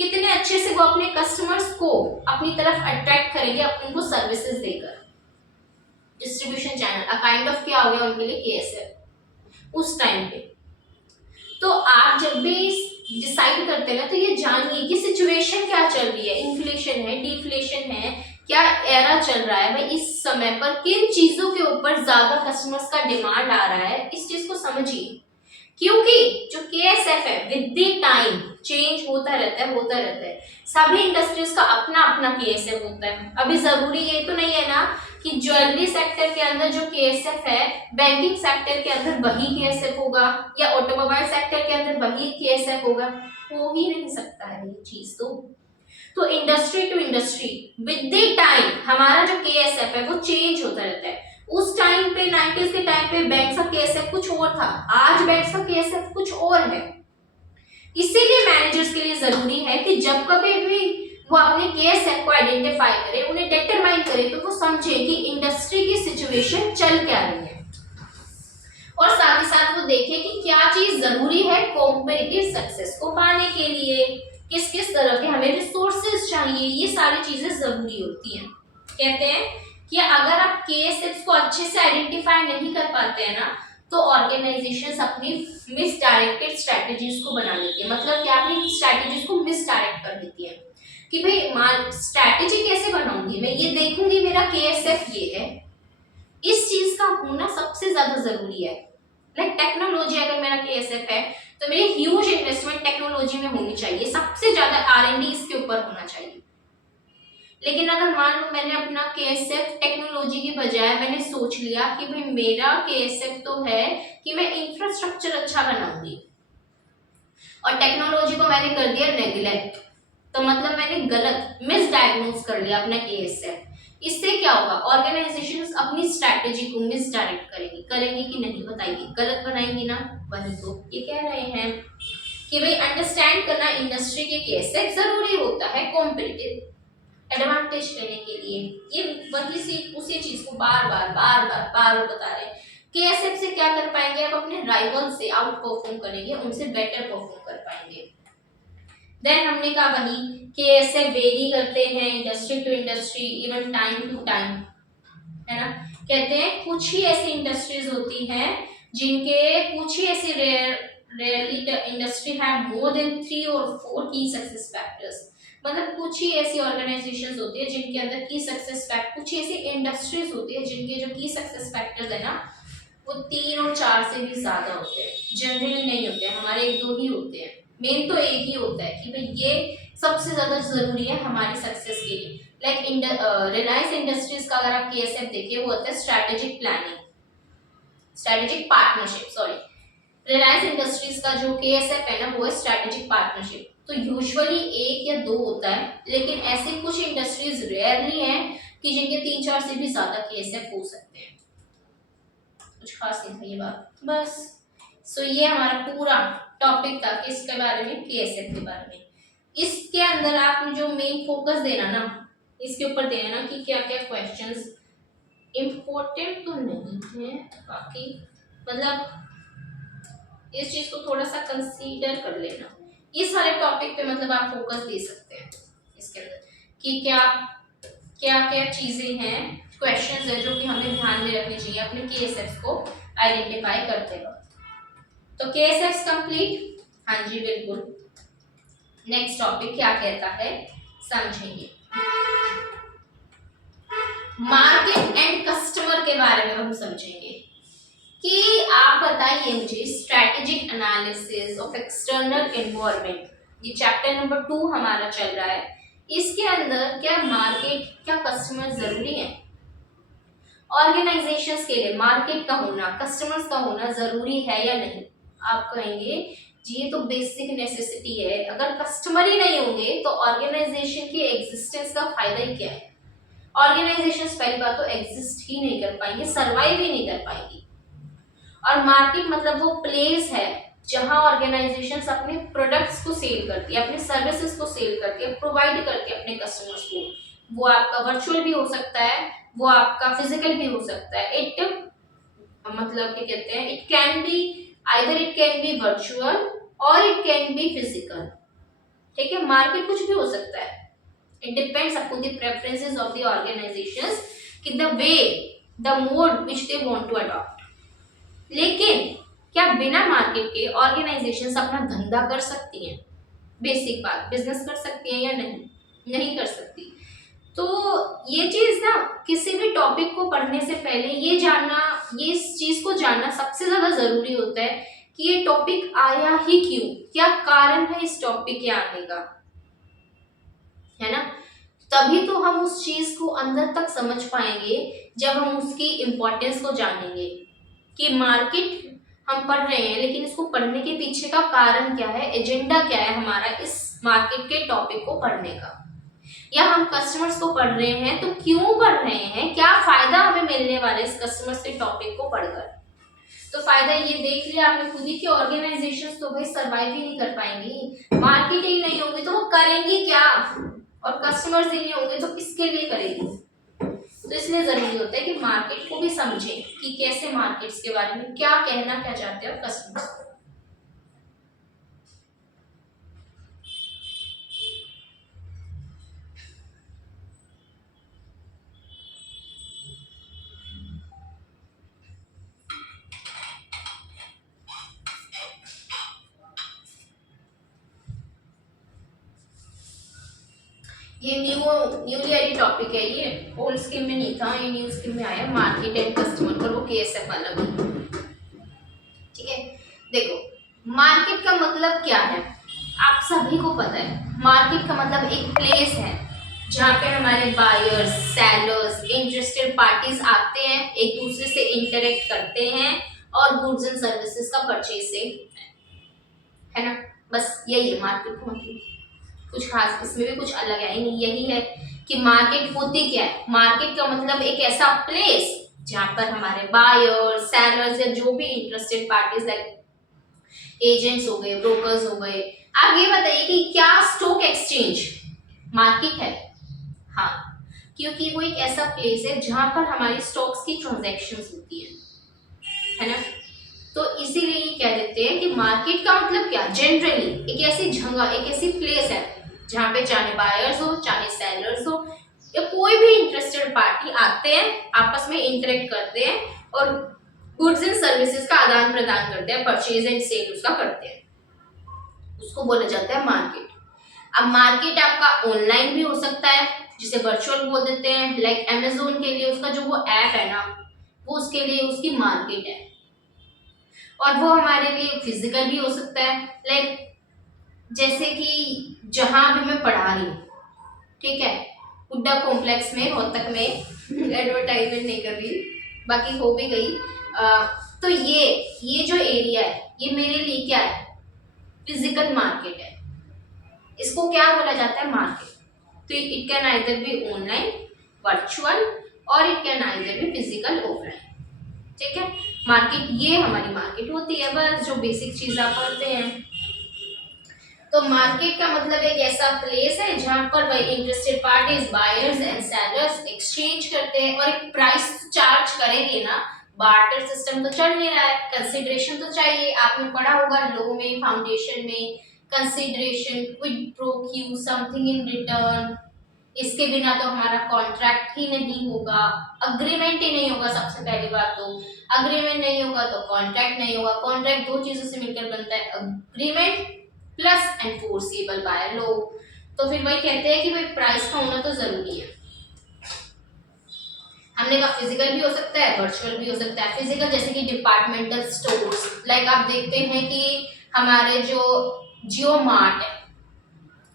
कितने अच्छे से वो अपने कस्टमर्स को अपनी तरफ अट्रैक्ट करेंगे उनको सर्विसेज देकर। Distribution channel a kind of क्या हो गया उनके लिए केएसएफ उस टाइम पे। तो आप जब भी डिसाइड करते हैं तो ये जानिए कि सिचुएशन क्या चल रही है, इन्फ्लेशन है, डिफ्लेशन है, क्या एरा चल रहा है, भाई इस समय पर किन चीजों के ऊपर ज्यादा कस्टमर्स का डिमांड आ रहा है, इस चीज को समझिए। क्योंकि जो केएसएफ है विद द टाइम चेंज होता रहता है। सभी इंडस्ट्रीज का अपना अपना केएसएफ होता है। अभी जरूरी ये तो नहीं है ना कि ज्वेलरी सेक्टर के अंदर जो केएसएफ है बैंकिंग सेक्टर के अंदर वही केएसएफ होगा, या ऑटोमोबाइल सेक्टर के अंदर वही केएसएफ होगा, हो ही नहीं सकता है ये चीज। तो industry to industry with the time हमारा जो केएसएफ है वो चेंज होता रहता है। उस टाइम पे 90s के टाइम पे बैंक का केएसएफ कुछ और था, आज बैंक का केएसएफ कुछ और है। इसीलिए मैनेजर्स के लिए जरूरी है कि जब कभी भी वो अपने केएसएफ को आइडेंटिफाई करे, उन्हें डिटरमाइन करे, तो वो समझे कि इंडस्ट्री की सिचुएशन चल क्या रही है, और साथ ही साथ वो देखे कि क्या चीज जरूरी है कॉम्पिटिटिव सक्सेस को पाने के लिए, किस किस तरह के हमें रिसोर्सेज चाहिए, ये सारी चीजें जरूरी होती हैं। कहते हैं कि अगर आप केएसएफ को अच्छे से आइडेंटिफाई नहीं कर पाते हैं ना, तो ऑर्गेनाइजेशंस अपनी मिसडायरेक्टेड स्ट्रेटजीज को बना लेती है। मतलब क्या, अपनी स्ट्रेटजीज को मिसडायरेक्ट कर देती है कि भाई स्ट्रेटजी कैसे बनाऊंगी, मैं ये देखूंगी मेरा केएसएफ ये है, इस चीज का होना सबसे ज्यादा जरूरी है। लाइक टेक्नोलॉजी, अगर मेरा केएसएफ है तो मेरी ह्यूज इन्वेस्टमेंट टेक्नोलॉजी में होनी चाहिए, सबसे ज्यादा आर&डी इसके ऊपर होना चाहिए। लेकिन अगर मान लो मैंने अपना केएसएफ टेक्नोलॉजी की बजाय मैंने सोच लिया कि भाई मेरा केएसएफ तो है कि मैं इंफ्रास्ट्रक्चर अच्छा बनाऊंगी, और टेक्नोलॉजी को मैंने कर दिया नेग्लेक्ट, तो मतलब मैंने गलत मिसडायग्नोज कर लिया अपना केएसएफ। इससे क्या होगा, ऑर्गेनाइजेशंस अपनी स्ट्रैटेजी को मिसडायरेक्ट करेंगी कि नहीं, बताइए, गलत बनाएंगी ना। वही तो ये कह रहे हैं कि भाई अंडरस्टैंड करना इंडस्ट्री के केएसएफ जरूरी होता है कॉम्पिटिटिव एडवांटेज लेने के लिए। ये वही सी उसी चीज को बार बार बता रहे हैं। केएसएफ से क्या कर पाएंगे, आप अपने राइवल से आउट परफॉर्म करेंगे, उनसे बेटर परफॉर्म कर पाएंगे। देन हमने कहा वही केएसएफ वेरी करते हैं industry to industry, even time to time, है ना। कहते हैं कुछ ही ऐसी इंडस्ट्रीज होती हैं जिनके कुछ ही ऐसी rarely industry have more than 3 और 4 की सक्सेस फैक्टर्स। मतलब कुछ ही ऐसी ऑर्गेनाइजेशंस होती है जिनके अंदर की सक्सेस फैक्टर, कुछ ऐसी इंडस्ट्रीज होती है जिनके जो की सक्सेस फैक्टर्स है ना वो 3 और 4 से भी ज्यादा होते हैं। जनरली नहीं होते हैं, हमारे 1-2 ही होते हैं। मेन तो एक ही होता है कि भाई ये सबसे ज्यादा जरूरी है हमारी सक्सेस के लिए। लाइक रिलायंस इंडस्ट्रीज का अगर आप केएसएफ देखिए, वो होता है strategic planning, strategic partnership, sorry, Reliance industries का जो केएसएफ है ना वो है स्ट्रेटेजिक पार्टनरशिप। तो यूजुअली 1 या 2 होता है, लेकिन ऐसे कुछ इंडस्ट्रीज रेयरली हैं कि जिनके 3-4 से भी ज्यादा केएसएफ हो सकते हैं। कुछ खास नहीं था ये बात, बस। सो ये हमारा पूरा टॉपिक था किसके बारे में, केएसएफ के बारे में। इसके अंदर आपने जो मेन फोकस देना ना, इसके ऊपर देना ना कि क्या क्या क्वेश्चंस इम्पोर्टेंट तो नहीं है, बाकी मतलब इस चीज को थोड़ा सा कंसीडर कर लेना। इस वाले टॉपिक पे मतलब आप फोकस दे सकते हैं इसके अंदर कि क्या क्या क्या चीजें हैं, क्वेश्चंस है जो कि हमें ध्यान में रखने चाहिए अपने केएसएफ को आइडेंटिफाई करते वक्त। तो केएसएफ कंप्लीट, हाँ जी बिल्कुल। नेक्स्ट टॉपिक क्या कहता है समझेंगे। मार्केट एंड कस्टमर के बारे में हम समझेंगे कि आप बताइए मुझे strategic analysis of external environment, ये चैप्टर नंबर 2 हमारा चल रहा है। इसके अंदर क्या मार्केट, क्या कस्टमर जरूरी है ऑर्गेनाइजेशंस के लिए? मार्केट का होना, कस्टमर्स का होना जरूरी है या नहीं? आप कहेंगे जी ये तो बेसिक नेसेसिटी है, अगर कस्टमर ही नहीं होंगे तो ऑर्गेनाइजेशन की एग्जिस्टेंस का फायदा ही क्या है? ऑर्गेनाइजेशंस पहली बात तो एग्जिस्ट ही नहीं कर पाएंगे, सर्वाइव ही नहीं कर पाएंगी। और मार्केट मतलब वो प्लेस है जहां ऑर्गेनाइजेशंस अपने प्रोडक्ट्स को सेल करती है, अपने सर्विसेज को सेल करती है, प्रोवाइड करती है अपने कस्टमर्स को। वो आपका वर्चुअल भी हो सकता है, वो आपका फिजिकल भी हो सकता है। इट मतलब क्या कहते हैं, it can be either it can be virtual और इट कैन बी फिजिकल, ठीक है। मार्केट कुछ भी हो सकता है, it depends upon the preferences of the organisations कि the way, the mode which they want to adopt. लेकिन क्या बिना मार्केट के ऑर्गेनाइजेशंस अपना धंधा कर सकती हैं? बेसिक बात, बिजनेस कर सकती हैं या नहीं? नहीं कर सकती। तो ये चीज ना किसी भी टॉपिक को पढ़ने से पहले ये जानना, ये इस चीज को जानना सबसे ज्यादा जरूरी होता है कि ये टॉपिक आया ही क्यों, क्या कारण है इस टॉपिक के आने का, है ना। तभी तो हम उस चीज को अंदर तक समझ पाएंगे जब हम उसकी इम्पोर्टेंस को जानेंगे कि मार्केट हम पढ़ रहे हैं, लेकिन इसको पढ़ने के पीछे का कारण क्या है, एजेंडा क्या है हमारा इस मार्केट के टॉपिक को पढ़ने का। या हम कस्टमर्स को पढ़ रहे हैं तो क्यों पढ़ रहे हैं, क्या फायदा हमें मिलने वाला है इस कस्टमर्स के टॉपिक को पढ़कर। तो फायदा ये देख लिया आपने खुद ही कि ऑर्गेनाइजेशंस तो भाई सरवाइव ही नहीं कर पाएंगी, मार्केट ही नहीं होगी तो वो करेंगी क्या, और कस्टमर्स ही नहीं होंगे तो किसके लिए करेंगी। तो इसलिए जरूरी होता है कि मार्केट को भी समझें कि कैसे मार्केट्स के बारे में क्या कहना क्या चाहते हैं कस्टमर्स को। ये न्यूली एडिट टॉपिक है, ये ओल्ड स्कीम में नहीं था, ये न्यू स्कीम में आया, मार्केट एंड कस्टमर पर, वो केएसएफ वाला भी। ठीक है, देखो मार्केट का मतलब क्या है, आप सभी को पता है। मार्केट का मतलब एक प्लेस है जहाँ पे हमारे बायर्स, सेलर्स, इंटरेस्टेड पार्टीज आते हैं, एक दूसरे से इंटरेक्ट करते हैं और गुड्स एंड सर्विसेज का परचेज से है ना, बस यही है मार्केट का मतलब। कुछ खास इसमें भी कुछ अलग है ही नहीं, यही है कि मार्केट होती क्या है। मार्केट का मतलब एक ऐसा प्लेस जहां पर हमारे बायर्स, सेलर्स या जो भी इंटरेस्टेड पार्टीज लाइक एजेंट्स हो गए, ब्रोकर्स हो गए। आप ये बताइए कि क्या स्टॉक एक्सचेंज मार्केट है? हाँ, क्योंकि वो एक ऐसा प्लेस है जहां पर हमारी स्टॉक्स की ट्रांजैक्शंस होती है ना। तो इसीलिए ये कह देते हैं कि मार्केट का मतलब क्या, जनरली एक ऐसी जगह, एक ऐसी प्लेस है जहाँ पे चाहे बायर्स हो चाहे सेलर्स हो या कोई भी इंटरेस्टेड पार्टी आते हैं, आपस में इंटरेक्ट करते हैं और गुड्स एंड सर्विसेज का आदान प्रदान करते हैं, परचेज एंड सेल उसका करते हैं, उसको बोला जाता है मार्केट। अब मार्केट आपका ऑनलाइन भी हो सकता है जिसे वर्चुअल बोल देते हैं, लाइक अमेजोन के लिए उसका जो वो ऐप है ना, वो उसके लिए उसकी मार्केट है। और वो हमारे लिए फिजिकल भी हो सकता है, लाइक जैसे कि जहां भी मैं पढ़ा रही हूँ, ठीक है, हुड्डा कॉम्प्लेक्स में, रोहतक में, एडवर्टाइजमेंट नहीं कर रही, बाकी हो भी गई। तो ये जो एरिया है ये मेरे लिए क्या है, फिजिकल मार्केट है। इसको क्या बोला जाता है, मार्केट। तो it can either be online, virtual, और it can either be physical, offline. ठीक है, मार्केट ये हमारी मार्केट होती है, बस जो बेसिक चीज आप पढ़ते हैं। तो मार्केट का मतलब एक ऐसा प्लेस है जहां पर भाई interested parties, buyers and sellers exchange करते हैं और एक प्राइस चार्ज करेंगे ना। बार्टर सिस्टम तो चल नहीं रहा है, कंसिडरेशन तो चाहिए। आपने पढ़ा होगा लॉ में, फाउंडेशन में, consideration, quid pro Q, something in return. इसके बिना तो हमारा कॉन्ट्रैक्ट ही नहीं होगा, अग्रीमेंट ही नहीं होगा। सबसे पहली बात तो अग्रीमेंट नहीं होगा तो कॉन्ट्रैक्ट नहीं होगा। कॉन्ट्रैक्ट दो चीजों से मिलकर बनता है, agreement plus enforceable by law. तो फिर वही कहते हैं कि भाई प्राइस का होना तो जरूरी है। हमने कहा फिजिकल भी हो सकता है, वर्चुअल भी हो सकता है। फिजिकल जैसे कि डिपार्टमेंटल स्टोर्स, लाइक आप देखते हैं कि हमारे जो जियो मार्ट है,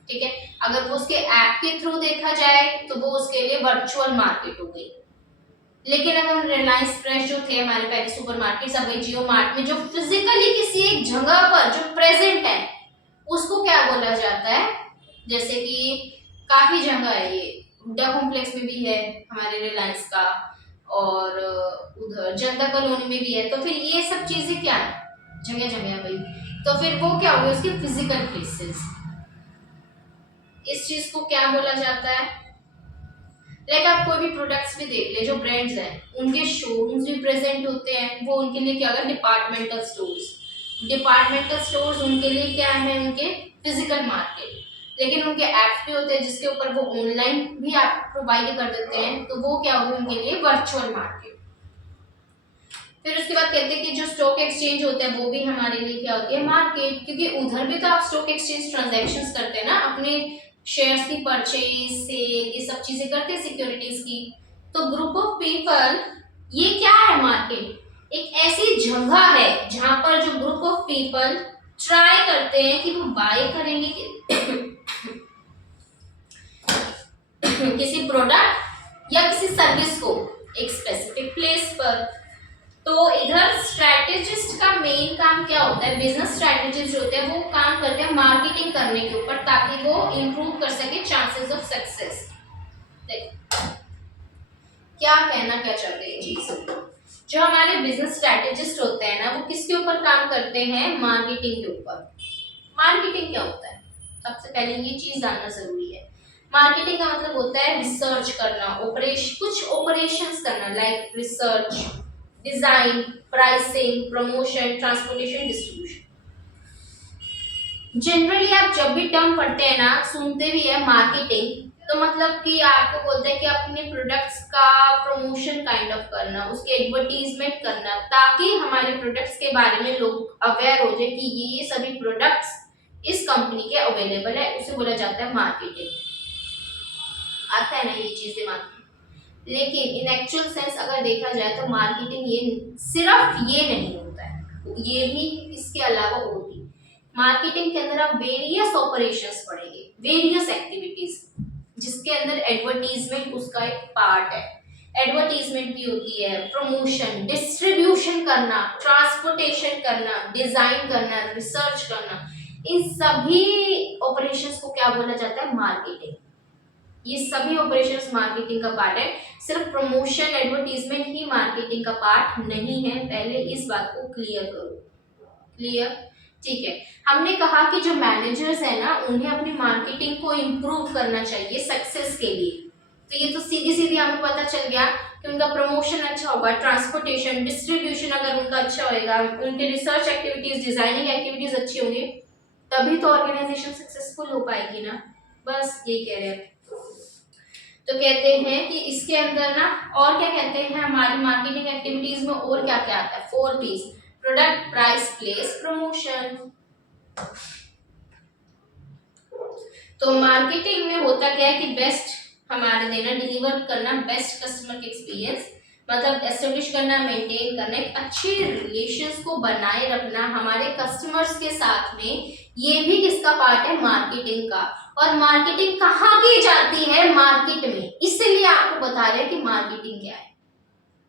ठीक है, अगर वो उसके ऐप के थ्रू देखा जाए तो वो उसके लिए वर्चुअल मार्केट हो गई। लेकिन अगर हम रिलायंस फ्रेश जो थे हमारे पहले सुपरमार्केट, सब वही जियो मार्ट में जो फिजिकली किसी एक जगह पर जो प्रेजेंट है उसको क्या बोला जाता है। जैसे कि काफी जगह है, ये हुड्डा कॉम्प्लेक्स में भी है हमारे रिलायंस का, और उधर जनता कॉलोनी में भी है। तो फिर ये सब चीजें क्या है, जगह जगह है भाई। तो फिर वो क्या होगी, उसके फिजिकल प्लेसेस। इस चीज को क्या बोला जाता है, लाइक आप कोई भी प्रोडक्ट्स भी देख ले, जो ब्रांड्स हैं उनके शोरूम्स भी प्रेजेंट होते हैं, वो उनके लिए क्या होगा, डिपार्टमेंटल स्टोर्स। डिपार्टमेंटल स्टोर्स उनके लिए क्या है, उनके फिजिकल मार्केट। लेकिन उनके ऐप्स भी होते हैं जिसके ऊपर वो ऑनलाइन भी आप प्रोवाइड कर देते हैं, तो वो क्या होगी उनके लिए, वर्चुअल मार्केट। फिर उसके बाद कहते हैं कि जो स्टॉक एक्सचेंज होता है वो भी हमारे लिए क्या होती है, मार्केट। क्योंकि उधर भी तो आप स्टॉक एक्सचेंज ट्रांजैक्शंस करते हैं ना, अपने शेयर्स की परचेज, सेल, ये सब चीजें करते हैं सिक्योरिटीज की। तो ग्रुप ऑफ पीपल, ये क्या है, मार्केट एक ऐसी जगह है जहां पर जो ग्रुप ऑफ पीपल ट्राई करते हैं कि वो बाय करेंगे किसी प्रोडक्ट या किसी सर्विस को एक स्पेसिफिक प्लेस पर। तो इधर स्ट्रैटेजिस्ट का मेन काम क्या होता है, बिजनेस स्ट्रैटेजिस्ट जो होते हैं वो काम करते हैं मार्केटिंग करने के ऊपर, ताकि वो इम्प्रूव कर सके चांसेस ऑफ सक्सेस। देखो क्या कहना क्या चाहते हैं चीज, जो हमारे बिजनेस स्ट्रैटेजिस्ट होते हैं ना वो किसके ऊपर काम करते हैं, मार्केटिंग के ऊपर। मार्केटिंग क्या होता है, सबसे पहले ये चीज जानना जरूरी है। मार्केटिंग का मतलब होता है रिसर्च करना, कुछ ऑपरेशंस करना, like research, design, pricing, promotion, transportation, distribution. Generally आप जब भी टर्म पढ़ते हैं ना, सुनते भी है मार्केटिंग, तो मतलब कि आपको बोलते हैं कि अपने प्रोडक्ट्स का प्रमोशन काइंड ऑफ करना, उसके एडवर्टीजमेंट करना, ताकि हमारे प्रोडक्ट्स के बारे में लोग अवेयर हो जाए कि ये सभी प्रोडक्ट्स इस कंपनी के अवेलेबल है, उसे बोला जाता है मार्केटिंग। आता है ना ये चीज दिमाग में। लेकिन इन एक्चुअल सेंस अगर देखा जाए तो मार्केटिंग ये सिर्फ ये नहीं होता है, ये भी इसके अलावा और भी। मार्केटिंग के अंदर आप वेरियस ऑपरेशंस पढ़ेंगे, वेरियस एक्टिविटीज, जिसके अंदर एडवर्टीजमेंट उसका एक पार्ट है। एडवर्टीजमेंट भी होती है, प्रमोशन, डिस्ट्रीब्यूशन करना, ट्रांसपोर्टेशन करना, डिजाइन करना, रिसर्च करना, इन सभी ऑपरेशंस को क्या बोला जाता है, मार्केटिंग। ये सभी ऑपरेशंस मार्केटिंग का पार्ट है, सिर्फ प्रमोशन एडवर्टीजमेंट ही मार्केटिंग का पार्ट नहीं है, पहले इस बात को क्लियर करो। क्लियर, ठीक है। हमने कहा कि जो मैनेजर्स है ना उन्हें अपनी मार्केटिंग को इम्प्रूव करना चाहिए सक्सेस के लिए। तो ये तो सीधी सीधी हमें पता चल गया कि उनका प्रमोशन अच्छा होगा, ट्रांसपोर्टेशन, डिस्ट्रीब्यूशन अगर उनका अच्छा होगा, उनके रिसर्च एक्टिविटीज, डिजाइनिंग एक्टिविटीज अच्छी होंगी, तभी तो ऑर्गेनाइजेशन सक्सेसफुल हो पाएगी ना। बस ये कह रहे हैं। तो कहते हैं कि इसके अंदर ना और क्या कहते हैं, हमारी मार्केटिंग एक्टिविटीज में और क्या क्या आता है, 4 P's, product, price, place, promotion. तो मार्केटिंग में होता क्या है कि बेस्ट हमारे देना, डिलीवर करना बेस्ट कस्टमर के एक्सपीरियंस, मतलब एस्टेब्लिश करना, मेंटेन करना, एक अच्छे रिलेशंस को बनाए रखना हमारे कस्टमर्स के साथ में, ये भी किसका पार्ट है, मार्केटिंग का। और मार्केटिंग कहाँ की जाती है, मार्केट में, इसलिए आपको बता रहे हैं कि मार्केटिंग क्या है।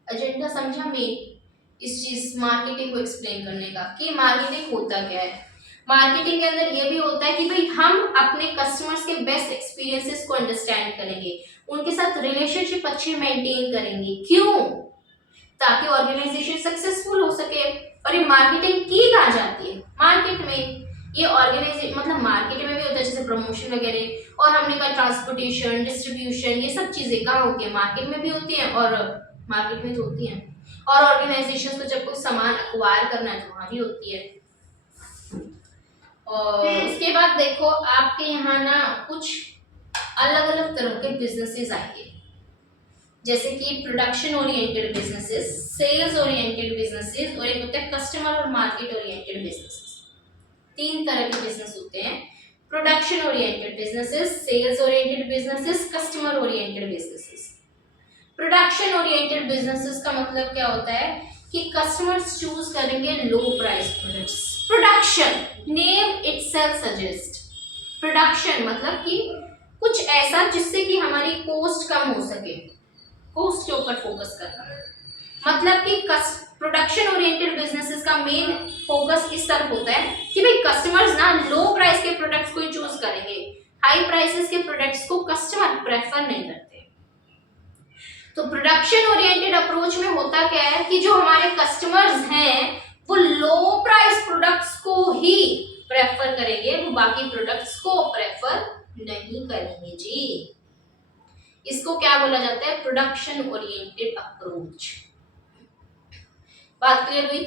एजेंडा समझा मेन इस चीज मार्केटिंग को एक्सप्लेन करने का, कि मार्केटिंग होता क्या है। मार्केटिंग के अंदर ये भी होता है कि भाई हम अपने कस्टमर्स के बेस्ट एक्सपीरियंसेस को अंडरस्टैंड करेंगे, उनके साथ रिलेशनशिप अच्छे मेंटेन करेंगे। क्यों, ताकि ऑर्गेनाइजेशन सक्सेसफुल हो सके। और ये मार्केटिंग की कहाँ जाती है, मार्केट में। ये ऑर्गेनाइजेशन मतलब मार्केट में भी होता है, जैसे प्रमोशन वगैरह, और हमने कहा ट्रांसपोर्टेशन, डिस्ट्रीब्यूशन, ये सब चीजें कहाँ होती है, मार्केट में भी होती हैं, और मार्केट में तो होती हैं। और ऑर्गेनाइजेशन को जब कोई सामान अक्वायर करना है तो वहां भी होती है। और उसके बाद देखो आपके यहाँ ना कुछ अलग अलग तरह के बिजनेसेस आएंगे, जैसे कि production oriented businesses, sales oriented businesses, और एक होता है कस्टमर और मार्केट ओरिएंटेड बिजनेसेस। 3 तरह के बिजनेस होते हैं, production oriented businesses, sales oriented businesses, customer oriented businesses. Production oriented businesses का मतलब क्या होता है कि कस्टमर्स चूज करेंगे low price products. Production, name itself suggest, production मतलब कि कुछ ऐसा जिससे कि हमारी कॉस्ट कम हो सके, कॉस्ट के ऊपर फोकस करना। मतलब कि प्रोडक्शन ओरिएंटेड बिजनेसेस का मेन फोकस इस तरफ होता है कि भाई कस्टमर्स ना लो प्राइस के प्रोडक्ट्स को ही चूज करेंगे, हाई प्राइसेस के प्रोडक्ट्स को कस्टमर प्रेफर नहीं करते। तो प्रोडक्शन ओरिएंटेड अप्रोच में होता क्या है कि जो हमारे कस्टमर्स हैं वो लो प्राइस प्रोडक्ट्स को ही प्रेफर करेंगे, वो बाकी प्रोडक्ट्स को प्रेफर नहीं करेंगे जी। इसको क्या बोला जाता है, प्रोडक्शन ओरिएंटेड अप्रोच। बात क्लियर हुई।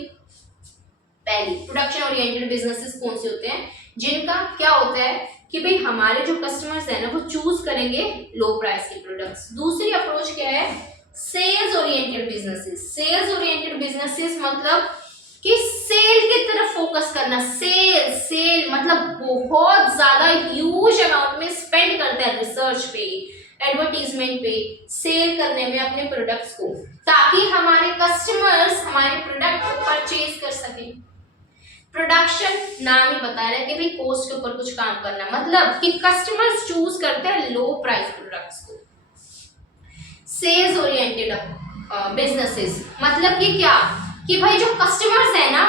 पहली, प्रोडक्शन ओरिएंटेड बिजनेसेस कौन से होते हैं, जिनका क्या होता है कि भाई हमारे जो कस्टमर्स हैं ना वो चूज करेंगे लो प्राइस के प्रोडक्ट्स। दूसरी अप्रोच क्या है, sales oriented businesses. Sales oriented businesses मतलब कि सेल की तरफ फोकस करना। सेल मतलब बहुत ज्यादा ह्यूज अमाउंट में स्पेंड करते हैं रिसर्च पे, एडवर्टीजमेंट पे, सेल करने में अपने प्रोडक्ट्स को, ताकि हमारे कस्टमर्स हमारे प्रोडक्ट को परचेज कर सकें। प्रोडक्शन नाम ही बता रहा है कि भाई कॉस्ट के ऊपर कुछ काम करना, मतलब कि कस्टमर्स चूज करते हैं लो प्राइस प्रोडक्ट्स को। सेल्स ओरिएंटेड बिजनेसेस मतलब कि क्या कि भाई जो कस्टमर्स है ना,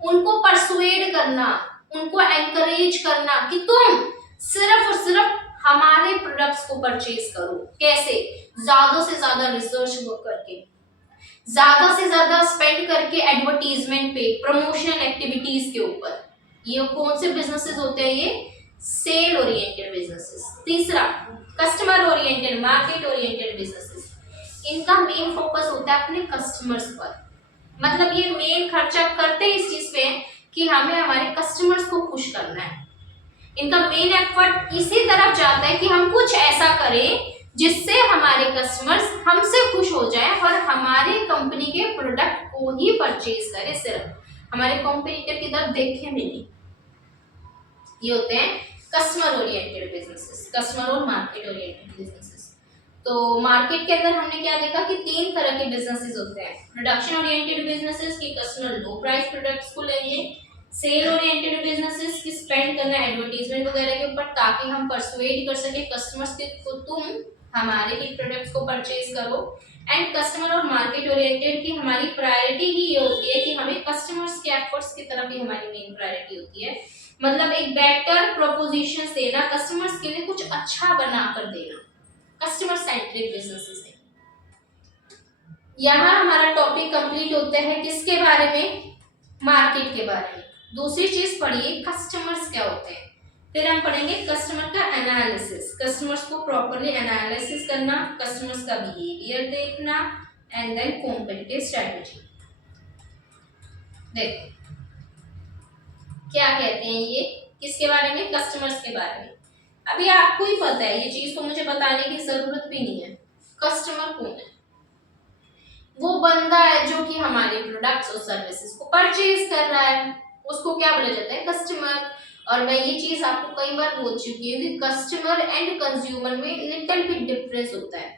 उनको परसुएड करना, उनको एनकरेज करना कि तुम सिर्फ और सिर्फ हमारे प्रोडक्ट्स को परचेज करो। कैसे? ज्यादा से ज्यादा रिसर्च करके, ज्यादा से ज्यादा स्पेंड करके एडवर्टीजमेंट पे, प्रमोशनल एक्टिविटीज के ऊपर। ये कौन से बिजनेसेस होते हैं? ये सेल ओरिएंटेड बिजनेसेस। तीसरा, customer oriented, market oriented businesses. इनका मेन फोकस होता है अपने कस्टमर्स पर। मतलब ये मेन खर्चा करते इस चीज पे कि हमें हमारे कस्टमर्स को खुश करना है। इनका मेन एफर्ट इसी तरफ जाता है कि हम कुछ ऐसा करें जिससे हमारे कस्टमर्स हमसे खुश हो जाएं और हमारे कंपनी के प्रोडक्ट को ही परचेज करें, सिर्फ हमारे कॉम्पिटिटर की तरफ देखें भी नहीं। ये होते हैं कस्टमर ओरिएंटेड बिजनेसेस, कस्टमर और मार्केट ओरिएंटेड बिजनेसेस। तो मार्केट के अंदर हमने क्या देखा कि 3 तरह के बिजनेसेस होते हैं। प्रोडक्शन ओरिएंटेड बिजनेसेस कि कस्टमर लो प्राइस प्रोडक्ट्स को लेंगे, सेल ओरिएंटेड बिजनेसेस की स्पेंड करना एडवर्टीजमेंट वगैरह के ऊपर ताकि हम परसुएड कर सके कस्टमर्स के को तुम हमारे ही प्रोडक्ट्स को परचेज करो। एंड कस्टमर और मार्केट ओरिएंटेड की हमारी प्रायोरिटी ही ये होती है कि हमें कस्टमर्स के एफर्ट्स की तरफ ही हमारी मेन प्रायोरिटी होती है। मतलब एक बेटर प्रोपोजिशन देना, कस्टमर्स के लिए कुछ अच्छा बना कर देना, कस्टमर सेंट्रिक बिजनेसेस है। यहाँ हमारा टॉपिक कंप्लीट होता है किसके बारे में? मार्केट के बारे में। दूसरी चीज पढ़िए कस्टमर्स क्या होते हैं। फिर हम पढ़ेंगे कस्टमर का एनालिसिस, कस्टमर्स को प्रॉपर्ली एनालिसिस करना, कस्टमर्स का बिहेवियर देखना एंड देन कॉम्पिटिटिव स्ट्रेटजी। देखो क्या कहते हैं ये, किसके बारे में? कस्टमर्स के बारे में। अभी आपको ही पता है, ये चीज तो मुझे बताने की जरूरत भी नहीं है। कस्टमर कौन है? वो बंदा है जो कि हमारे प्रोडक्ट्स और सर्विसेज को परचेज कर रहा है, उसको क्या बोला जाता है? कस्टमर। और मैं ये चीज आपको कई बार बोल चुकी हूँ कि कस्टमर एंड कंज्यूमर में लिटिल बिट डिफरेंस होता है।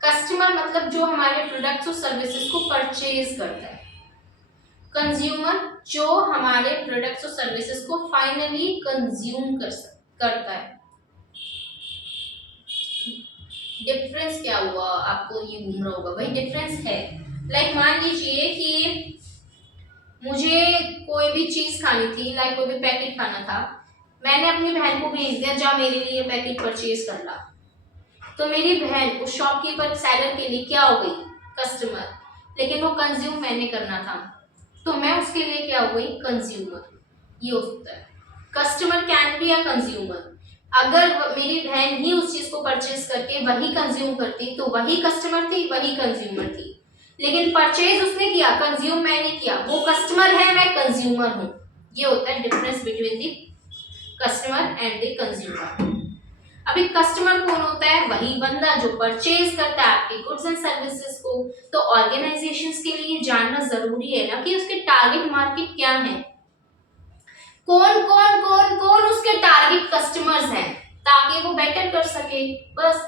कस्टमर मतलब जो हमारे प्रोडक्ट्स और सर्विसेज को परचेज करता है, कंज्यूमर जो हमारे प्रोडक्ट्स और सर्विसेज को फाइनली कंज्यूम करता है। डिफरेंस क्या हुआ? आपको ये घूम रहा होगा भाई, डिफरेंस है। लाइक मान लीजिए कि मुझे कोई भी चीज खानी थी, लाइक कोई भी पैकेट खाना था, मैंने अपनी बहन को भेज दिया जा मेरे लिए पैकेट परचेज कर ला। तो मेरी बहन उस शॉपकीपर सेलर के लिए क्या हो गई? कस्टमर। लेकिन वो कंज्यूम मैंने करना था, तो मैं उसके लिए क्या हो गई? कंज्यूमर। ये हो सकता है। Customer can be a consumer. अगर मेरी बहन ही उस चीज को परचेज करके वही कंज्यूम करती तो वही कस्टमर थी, वही कंज्यूमर थी। लेकिन परचेज उसने किया, कंज्यूम मैंने किया, वो कस्टमर है, मैं कंज्यूमर हूं। ये होता है difference between the customer and the consumer. अभी कस्टमर कौन होता है? वही बंदा जो परचेज करता है आपके गुड्स एंड सर्विसेज को। तो ऑर्गेनाइजेशंस के लिए जानना जरूरी है ना कि उसके टारगेट मार्केट क्या है, कौन कौन कौन कौन उसके टारगेट कस्टमर्स हैं, ताकि वो बेटर कर सके। बस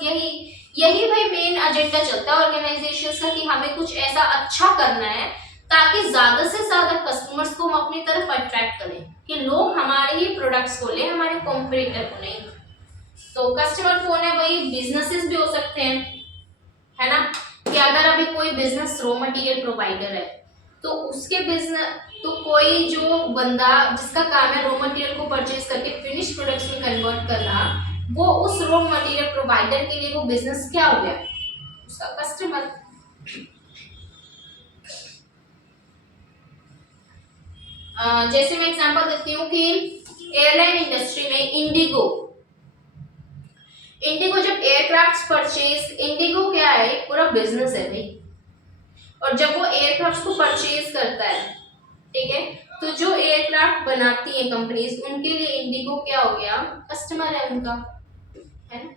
यही भाई मेन एजेंडा चलता है ऑर्गेनाइजेशंस का कि हमें कुछ ऐसा अच्छा करना है ताकि ज्यादा से ज्यादा कस्टमर्स को हम अपनी तरफ अट्रैक्ट करें कि लोग हमारे ही प्रोडक्ट्स को लें, हमारे कॉम्पिटिटर को नहीं। तो कस्टमर कौन है? वही बिजनेसेस भी हो सकते हैं, है ना? कि अगर अभी कोई बिजनेस रॉ मटेरियल प्रोवाइडर है तो उसके बिजनेस, तो कोई जो बंदा जिसका काम है रॉ मटेरियल को परचेज करके फिनिश प्रोडक्ट्स में कन्वर्ट करना, वो उस रॉ मटेरियल प्रोवाइडर के लिए वो बिजनेस क्या हो गया? उसका कस्टमर। जैसे मैं एग्जांपल देती हूँ कि एयरलाइन इंडस्ट्री में इंडिगो जब एयरक्राफ्ट परचेज, इंडिगो क्या है? पूरा बिजनेस है भाई। और जब वो एयरक्राफ्ट को परचेज करता है, ठीक है, तो जो एयरक्राफ्ट बनाती है कंपनीज, उनके लिए इंडिगो क्या हो गया? कस्टमर है उनका, है ना?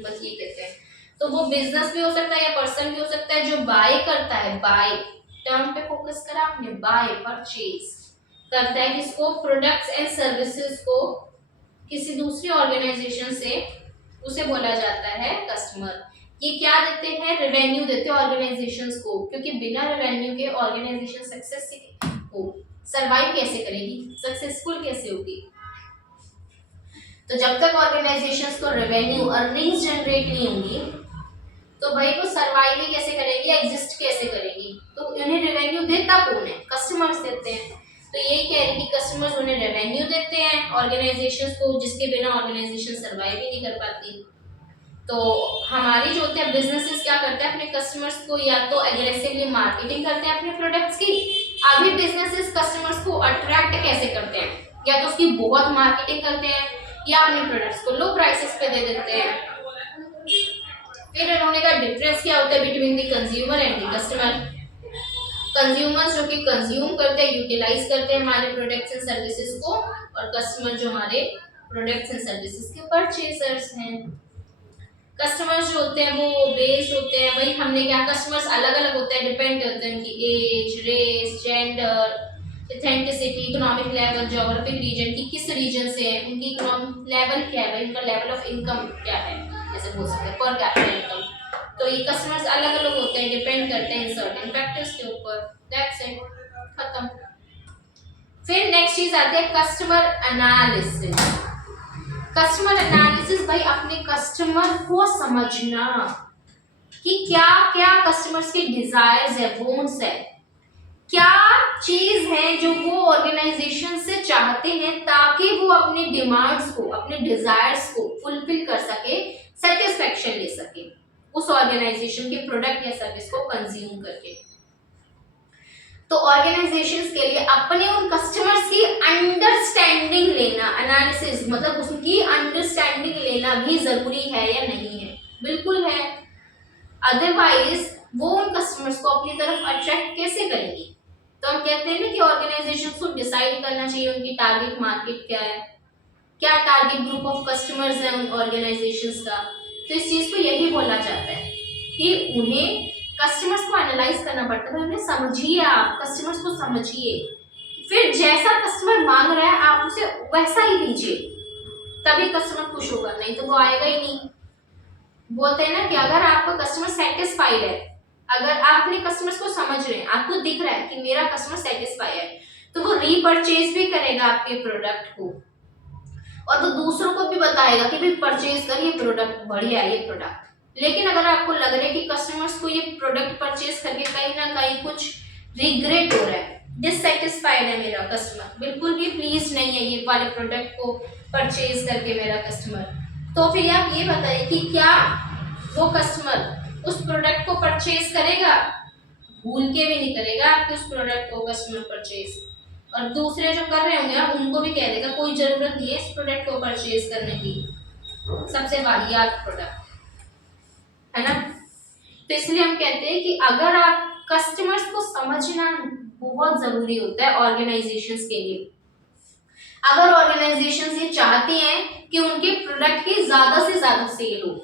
बस ये कहते हैं। तो वो बिजनेस भी हो सकता है या पर्सन भी हो सकता है जो बाय करता है, बाय टर्म पे फोकस करा आपने, बाय परचेज करता है किसको? प्रोडक्ट्स एंड सर्विसेज को किसी दूसरी ऑर्गेनाइजेशन से, उसे बोला जाता है कस्टमर। ये क्या देते हैं? रेवेन्यू देते हैं ऑर्गेनाइजेशंस को, क्योंकि बिना रेवेन्यू के ऑर्गेनाइजेशन सक्सेस हो सरवाइव कैसे करेगी, सक्सेसफुल कैसे होगी? तो जब तक ऑर्गेनाइजेशंस को रेवेन्यू अर्निंग्स जनरेट नहीं होंगी तो भाई वो सर्वाइव ही कैसे करेंगी, एग्जिस्ट कैसे करेंगी? तो उन्हें रेवेन्यू देता कौन है? कस्टमर्स देते हैं। तो यही कह रही कि कस्टमर्स उन्हें रेवेन्यू देते हैं ऑर्गेनाइजेशंस को, जिसके बिना ऑर्गेनाइजेशन सर्वाइव ही नहीं कर पाती। तो हमारी जो होते हैं बिजनेसेस क्या करते हैं, अपने कस्टमर्स को या तो एग्रेसिवली मार्केटिंग करते हैं अपने प्रोडक्ट्स की। अभी बिजनेसेस कस्टमर्स को अट्रैक्ट कैसे करते हैं, या तो उसकी बहुत मार्केटिंग करते हैं या अपने प्रोडक्ट्स को लो प्राइसेस पे दे देते हैं। फिर इन्होंने का डिफरेंस क्या होता है between the consumer and the customer. Consumers जो कि कंज्यूम करते हैं, यूटिलाइज करते हैं हमारे प्रोडक्ट्स एंड सर्विसेज को, और कस्टमर जो हमारे प्रोडक्ट्स एंड सर्विसेज के परचेजर्स हैं। कस्टमर्स जो होते हैं वो बेस्ड होते हैं, भाई हमने क्या, कस्टमर्स अलग अलग होते हैं, डिपेंड करते हैं उनकी age, race, gender, authenticity, economic level, geographic region की किस रीजन से है, उनकी इकोनॉमिक लेवल क्या है, भाई उनका लेवल ऑफ इनकम क्या है, ऐसे बोल सकते हैं पर कैपिटा इनकम। तो ये कस्टमर्स अलग अलग होते हैं, डिपेंड करते हैं इन सर्टेन फैक्टर्स के ऊपर। दैट्स इट, खत्म। फिर नेक्स्ट चीज आती है कस्टमर एनालिसिस। कस्टमर एनालिसिस भाई अपने कस्टमर को समझना कि क्या क्या कस्टमर्स के डिजायर्स है, वांट्स है, क्या चीज है जो वो ऑर्गेनाइजेशन से चाहते हैं, ताकि वो अपने डिमांड्स को, अपने डिजायर्स को फुलफिल कर सके, सेटिस्फेक्शन ले सके उस ऑर्गेनाइजेशन के प्रोडक्ट या सर्विस को कंज्यूम करके। तो ऑर्गेनाइजेशंस के लिए अपने उन कस्टमर्स की अंडरस्टैंडिंग लेना, एनालिसिस मतलब उसकी अंडरस्टैंडिंग लेना भी जरूरी है या नहीं है? बिल्कुल है, अदरवाइज वो उन कस्टमर्स को अपनी तरफ अट्रैक्ट कैसे करेंगी? तो हम कहते हैं ना कि ऑर्गेनाइजेशंस को डिसाइड करना चाहिए उनकी टारगेट मार्केट क्या है, क्या टारगेट ग्रुप ऑफ कस्टमर्स है उन ऑर्गेनाइजेशंस का। तो इस चीज को यही बोला जाता है कि उन्हें कस्टमर्स को एनालाइज करना पड़ता है, उन्हें समझिए, आप कस्टमर्स को समझिए, फिर जैसा कस्टमर मांग रहा है आप उसे वैसा ही दीजिए, तभी कस्टमर खुश होगा, नहीं तो वो आएगा ही नहीं। बोलते हैं ना कि अगर आपका कस्टमर सेटिस्फाइड है, अगर आप अपने कस्टमर्स को समझ रहे हैं, आपको दिख रहा है कि मेरा कस्टमर सेटिस्फाइड है, तो वो रीपरचेज भी करेगा आपके प्रोडक्ट को, और वो दूसरों को भी बताएगा कि भाई परचेज कर, ये प्रोडक्ट बढ़िया है, ये प्रोडक्ट। लेकिन अगर आपको लग रहा है कि कस्टमर्स को ये प्रोडक्ट परचेज करके कहीं ना कहीं कुछ रिग्रेट हो रहा है, डिससेटिस्फाइड है मेरा कस्टमर, बिल्कुल भी प्लीज नहीं है ये वाले प्रोडक्ट को परचेज करके मेरा कस्टमर, तो फिर आप ये बताइए कि क्या वो कस्टमर उस प्रोडक्ट को परचेज करेगा? भूल के भी नहीं करेगा आपके उस प्रोडक्ट को कस्टमर परचेज। और दूसरे जो कर रहे होंगे उनको भी कह देगा कोई जरूरत नहीं है इस प्रोडक्ट को परचेज करने की, सबसे वाहियात प्रोडक्ट है ना। तो इसलिए हम कहते हैं कि अगर आप कस्टमर्स को समझना बहुत जरूरी होता है ऑर्गेनाइजेशंस के लिए। अगर ऑर्गेनाइजेशंस ये चाहती हैं कि उनके प्रोडक्ट की ज्यादा से ज्यादा सेल हो,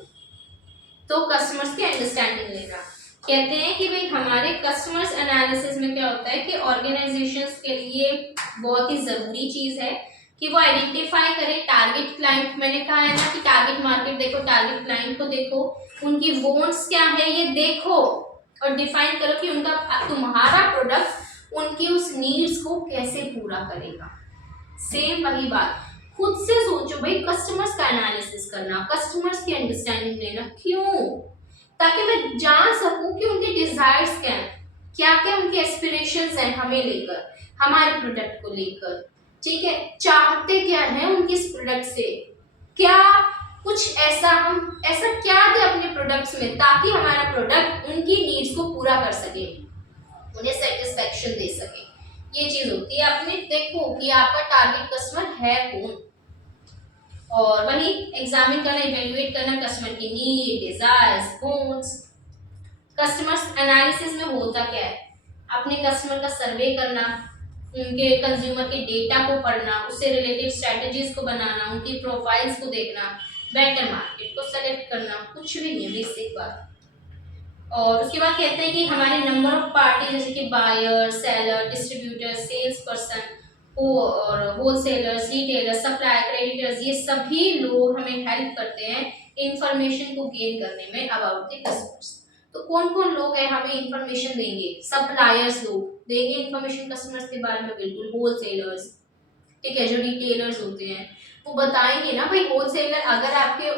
तो कस्टमर्स की अंडरस्टैंडिंग लेना। कहते हैं कि भाई हमारे कस्टमर्स एनालिसिस में क्या होता है कि ऑर्गेनाइजेशंस के लिए बहुत ही जरूरी चीज है कि वो आइडेंटिफाई करे टारगेट क्लाइंट। मैंने कहा है ना कि टारगेट मार्केट देखो, टारगेट क्लाइंट को देखो, उनकी वांट्स क्या है ये देखो, और डिफाइन करो कि उनका तुम्हारा प्रोडक्ट उनकी उस नीड्स को कैसे पूरा करेगा। सेम वही बात, खुद से सोचो भाई, कस्टमर्स का एनालिसिस करना, कस्टमर्स की अंडरस्टैंडिंग लेना, क्यों? ताकि मैं जान सकूं कि उनके डिजायर्स क्या हैं, क्या क्या उनके एस्पिरेशंस हैं हमें लेकर, हमारे प्रोडक्ट को लेकर, ठीक है, चाहते क्या है उनके इस प्रोडक्ट से, क्या कुछ ऐसा हम ऐसा क्या दे अपने प्रोडक्ट्स में ताकि हमारा प्रोडक्ट उनकी नीड्स को पूरा कर सके, उन्हें सेटिस्फेक्शन दे सके। ये चीज होती है, आपने देखो कि आपका टारगेट कस्टमर है कौन, और वही एग्जामिन करना, इवेल्युएट करना कस्टमर की need, desires, wants. Customers analysis में होता क्या है, अपने कस्टमर का सर्वे करना, उनके कंज्यूमर के डेटा को पढ़ना, उससे रिलेटेड स्ट्रेटजीज को बनाना, उनकी प्रोफाइल्स को देखना, बेटर मार्केट को सेलेक्ट करना, कुछ भी नहीं, बेसिक बात। और उसके बाद कहते हैं कि हमारे नंबर ऑफ पार्टी जैसे कि buyer, seller, distributor, sales person और होलसेलर्स, रिटेलर्स, सप्लायर, क्रेडिटर्स, ये सभी लोग हमें हेल्प करते हैं इंफॉर्मेशन को गेन करने में अबाउट द कस्टमर्स। तो कौन कौन लोग हैं हमें इंफॉर्मेशन देंगे? सप्लायर्स लोग देंगे इंफॉर्मेशन कस्टमर्स के बारे में, बिल्कुल। होलसेलर्स, ठीक है, जो रिटेलर्स होते हैं वो बताएंगे ना भाई, होलसेलर अगर आपके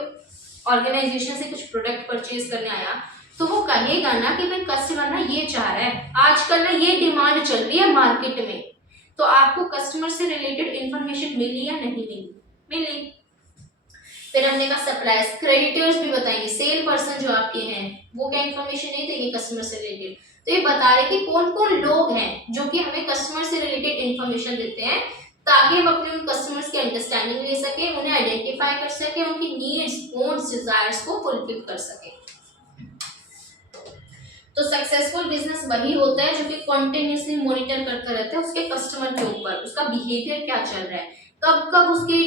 ऑर्गेनाइजेशन से कुछ प्रोडक्ट परचेज करने आया तो वो कहेगा ना कि भाई कस्टमर ना ये चाह रहा है, आजकल ना ये डिमांड चल रही है मार्केट में। तो आपको कस्टमर से रिलेटेड इंफॉर्मेशन मिली या नहीं मिली? मिली। फिर हमने कहा सप्लायर्स, क्रेडिटर्स भी बताएंगे, सेल पर्सन जो आपके हैं वो क्या इन्फॉर्मेशन नहीं देंगे कस्टमर से रिलेटेड। तो ये बता रहे कि कौन कौन लोग हैं जो कि हमें कस्टमर से रिलेटेड इंफॉर्मेशन देते हैं, ताकि हम अपने उन कस्टमर्स की अंडरस्टैंडिंग ले सके, उन्हें आइडेंटिफाई कर सके, उनकी नीड्स, वांट्स, डिजायर्स को फुलफिल कर सके। तो सक्सेसफुल बिजनेस वही होता है जो कि कॉन्टिन्यूसली मॉनिटर करता रहता है उसके कस्टमर के ऊपर, उसका बिहेवियर क्या चल रहा है, कब कब उसकी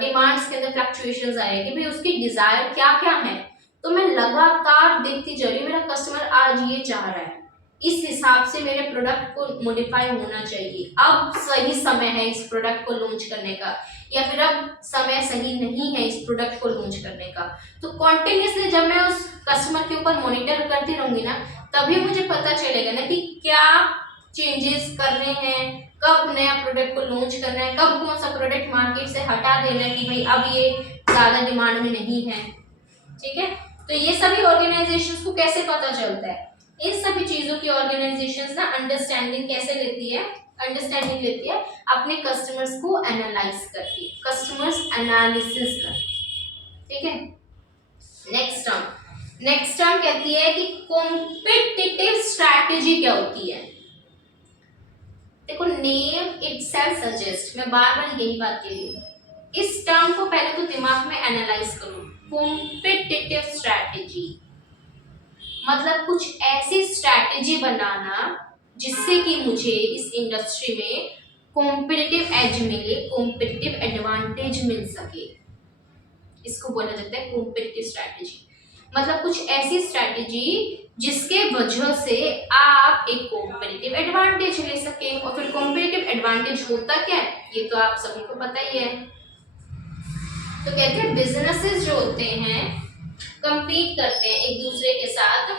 डिमांड्स के अंदर फ्लक्चुएशंस आ रहे हैं कि भाई उसकी डिजायर क्या क्या है। तो मैं लगातार देखती जा रही हूँ मेरा कस्टमर आज ये चाह रहा है, इस हिसाब से मेरे प्रोडक्ट को मॉडिफाई होना चाहिए, अब सही समय है इस प्रोडक्ट को लॉन्च करने का, या फिर अब समय सही नहीं है इस प्रोडक्ट को लॉन्च करने का। तो कॉन्टिन्यूसली जब मैं उस कस्टमर के ऊपर मॉनिटर करती रहूंगी ना, तभी मुझे पता चलेगा ना कि क्या चेंजेस करने हैं, कब नया प्रोडक्ट को लॉन्च करना है, कब कौन सा प्रोडक्ट मार्केट से हटा देना है कि भाई अब ये ज्यादा डिमांड में नहीं है। ठीक है, तो ये सभी ऑर्गेनाइजेशंस को कैसे पता चलता है? इन सभी चीजों की ऑर्गेनाइजेशंस ना अंडरस्टैंडिंग कैसे लेती है? अंडरस्टैंडिंग लेती है अपने कस्टमर्स को एनालाइज करके, कस्टमर्स एनालिसिस करके। ठीक है, नेक्स्ट टर्म कहती है कि कॉम्पिटिटिव स्ट्रैटेजी क्या होती है। देखो, नेम इटसेल्फ सजेस्ट, मैं बार बार यही बात कह रही हूँ, इस टर्म को पहले तो दिमाग में एनालाइज करो। कॉम्पिटिटिव स्ट्रैटेजी मतलब कुछ ऐसी स्ट्रैटेजी बनाना जिससे कि मुझे इस इंडस्ट्री में कॉम्पिटिटिव एज मिले, कॉम्पिटिटिव एडवांटेज मिल सके, इसको बोला जाता है कॉम्पिटिटिव स्ट्रैटेजी। मतलब कुछ ऐसी स्ट्रैटेजी जिसके वजह से आप एक कॉम्पिटिटिव एडवांटेज ले सके। और फिर कॉम्पिटिटिव एडवांटेज होता क्या है, ये तो आप सभी को पता ही है। तो कहते हैं बिजनेसेस जो होते हैं कंपीट करते हैं एक दूसरे के साथ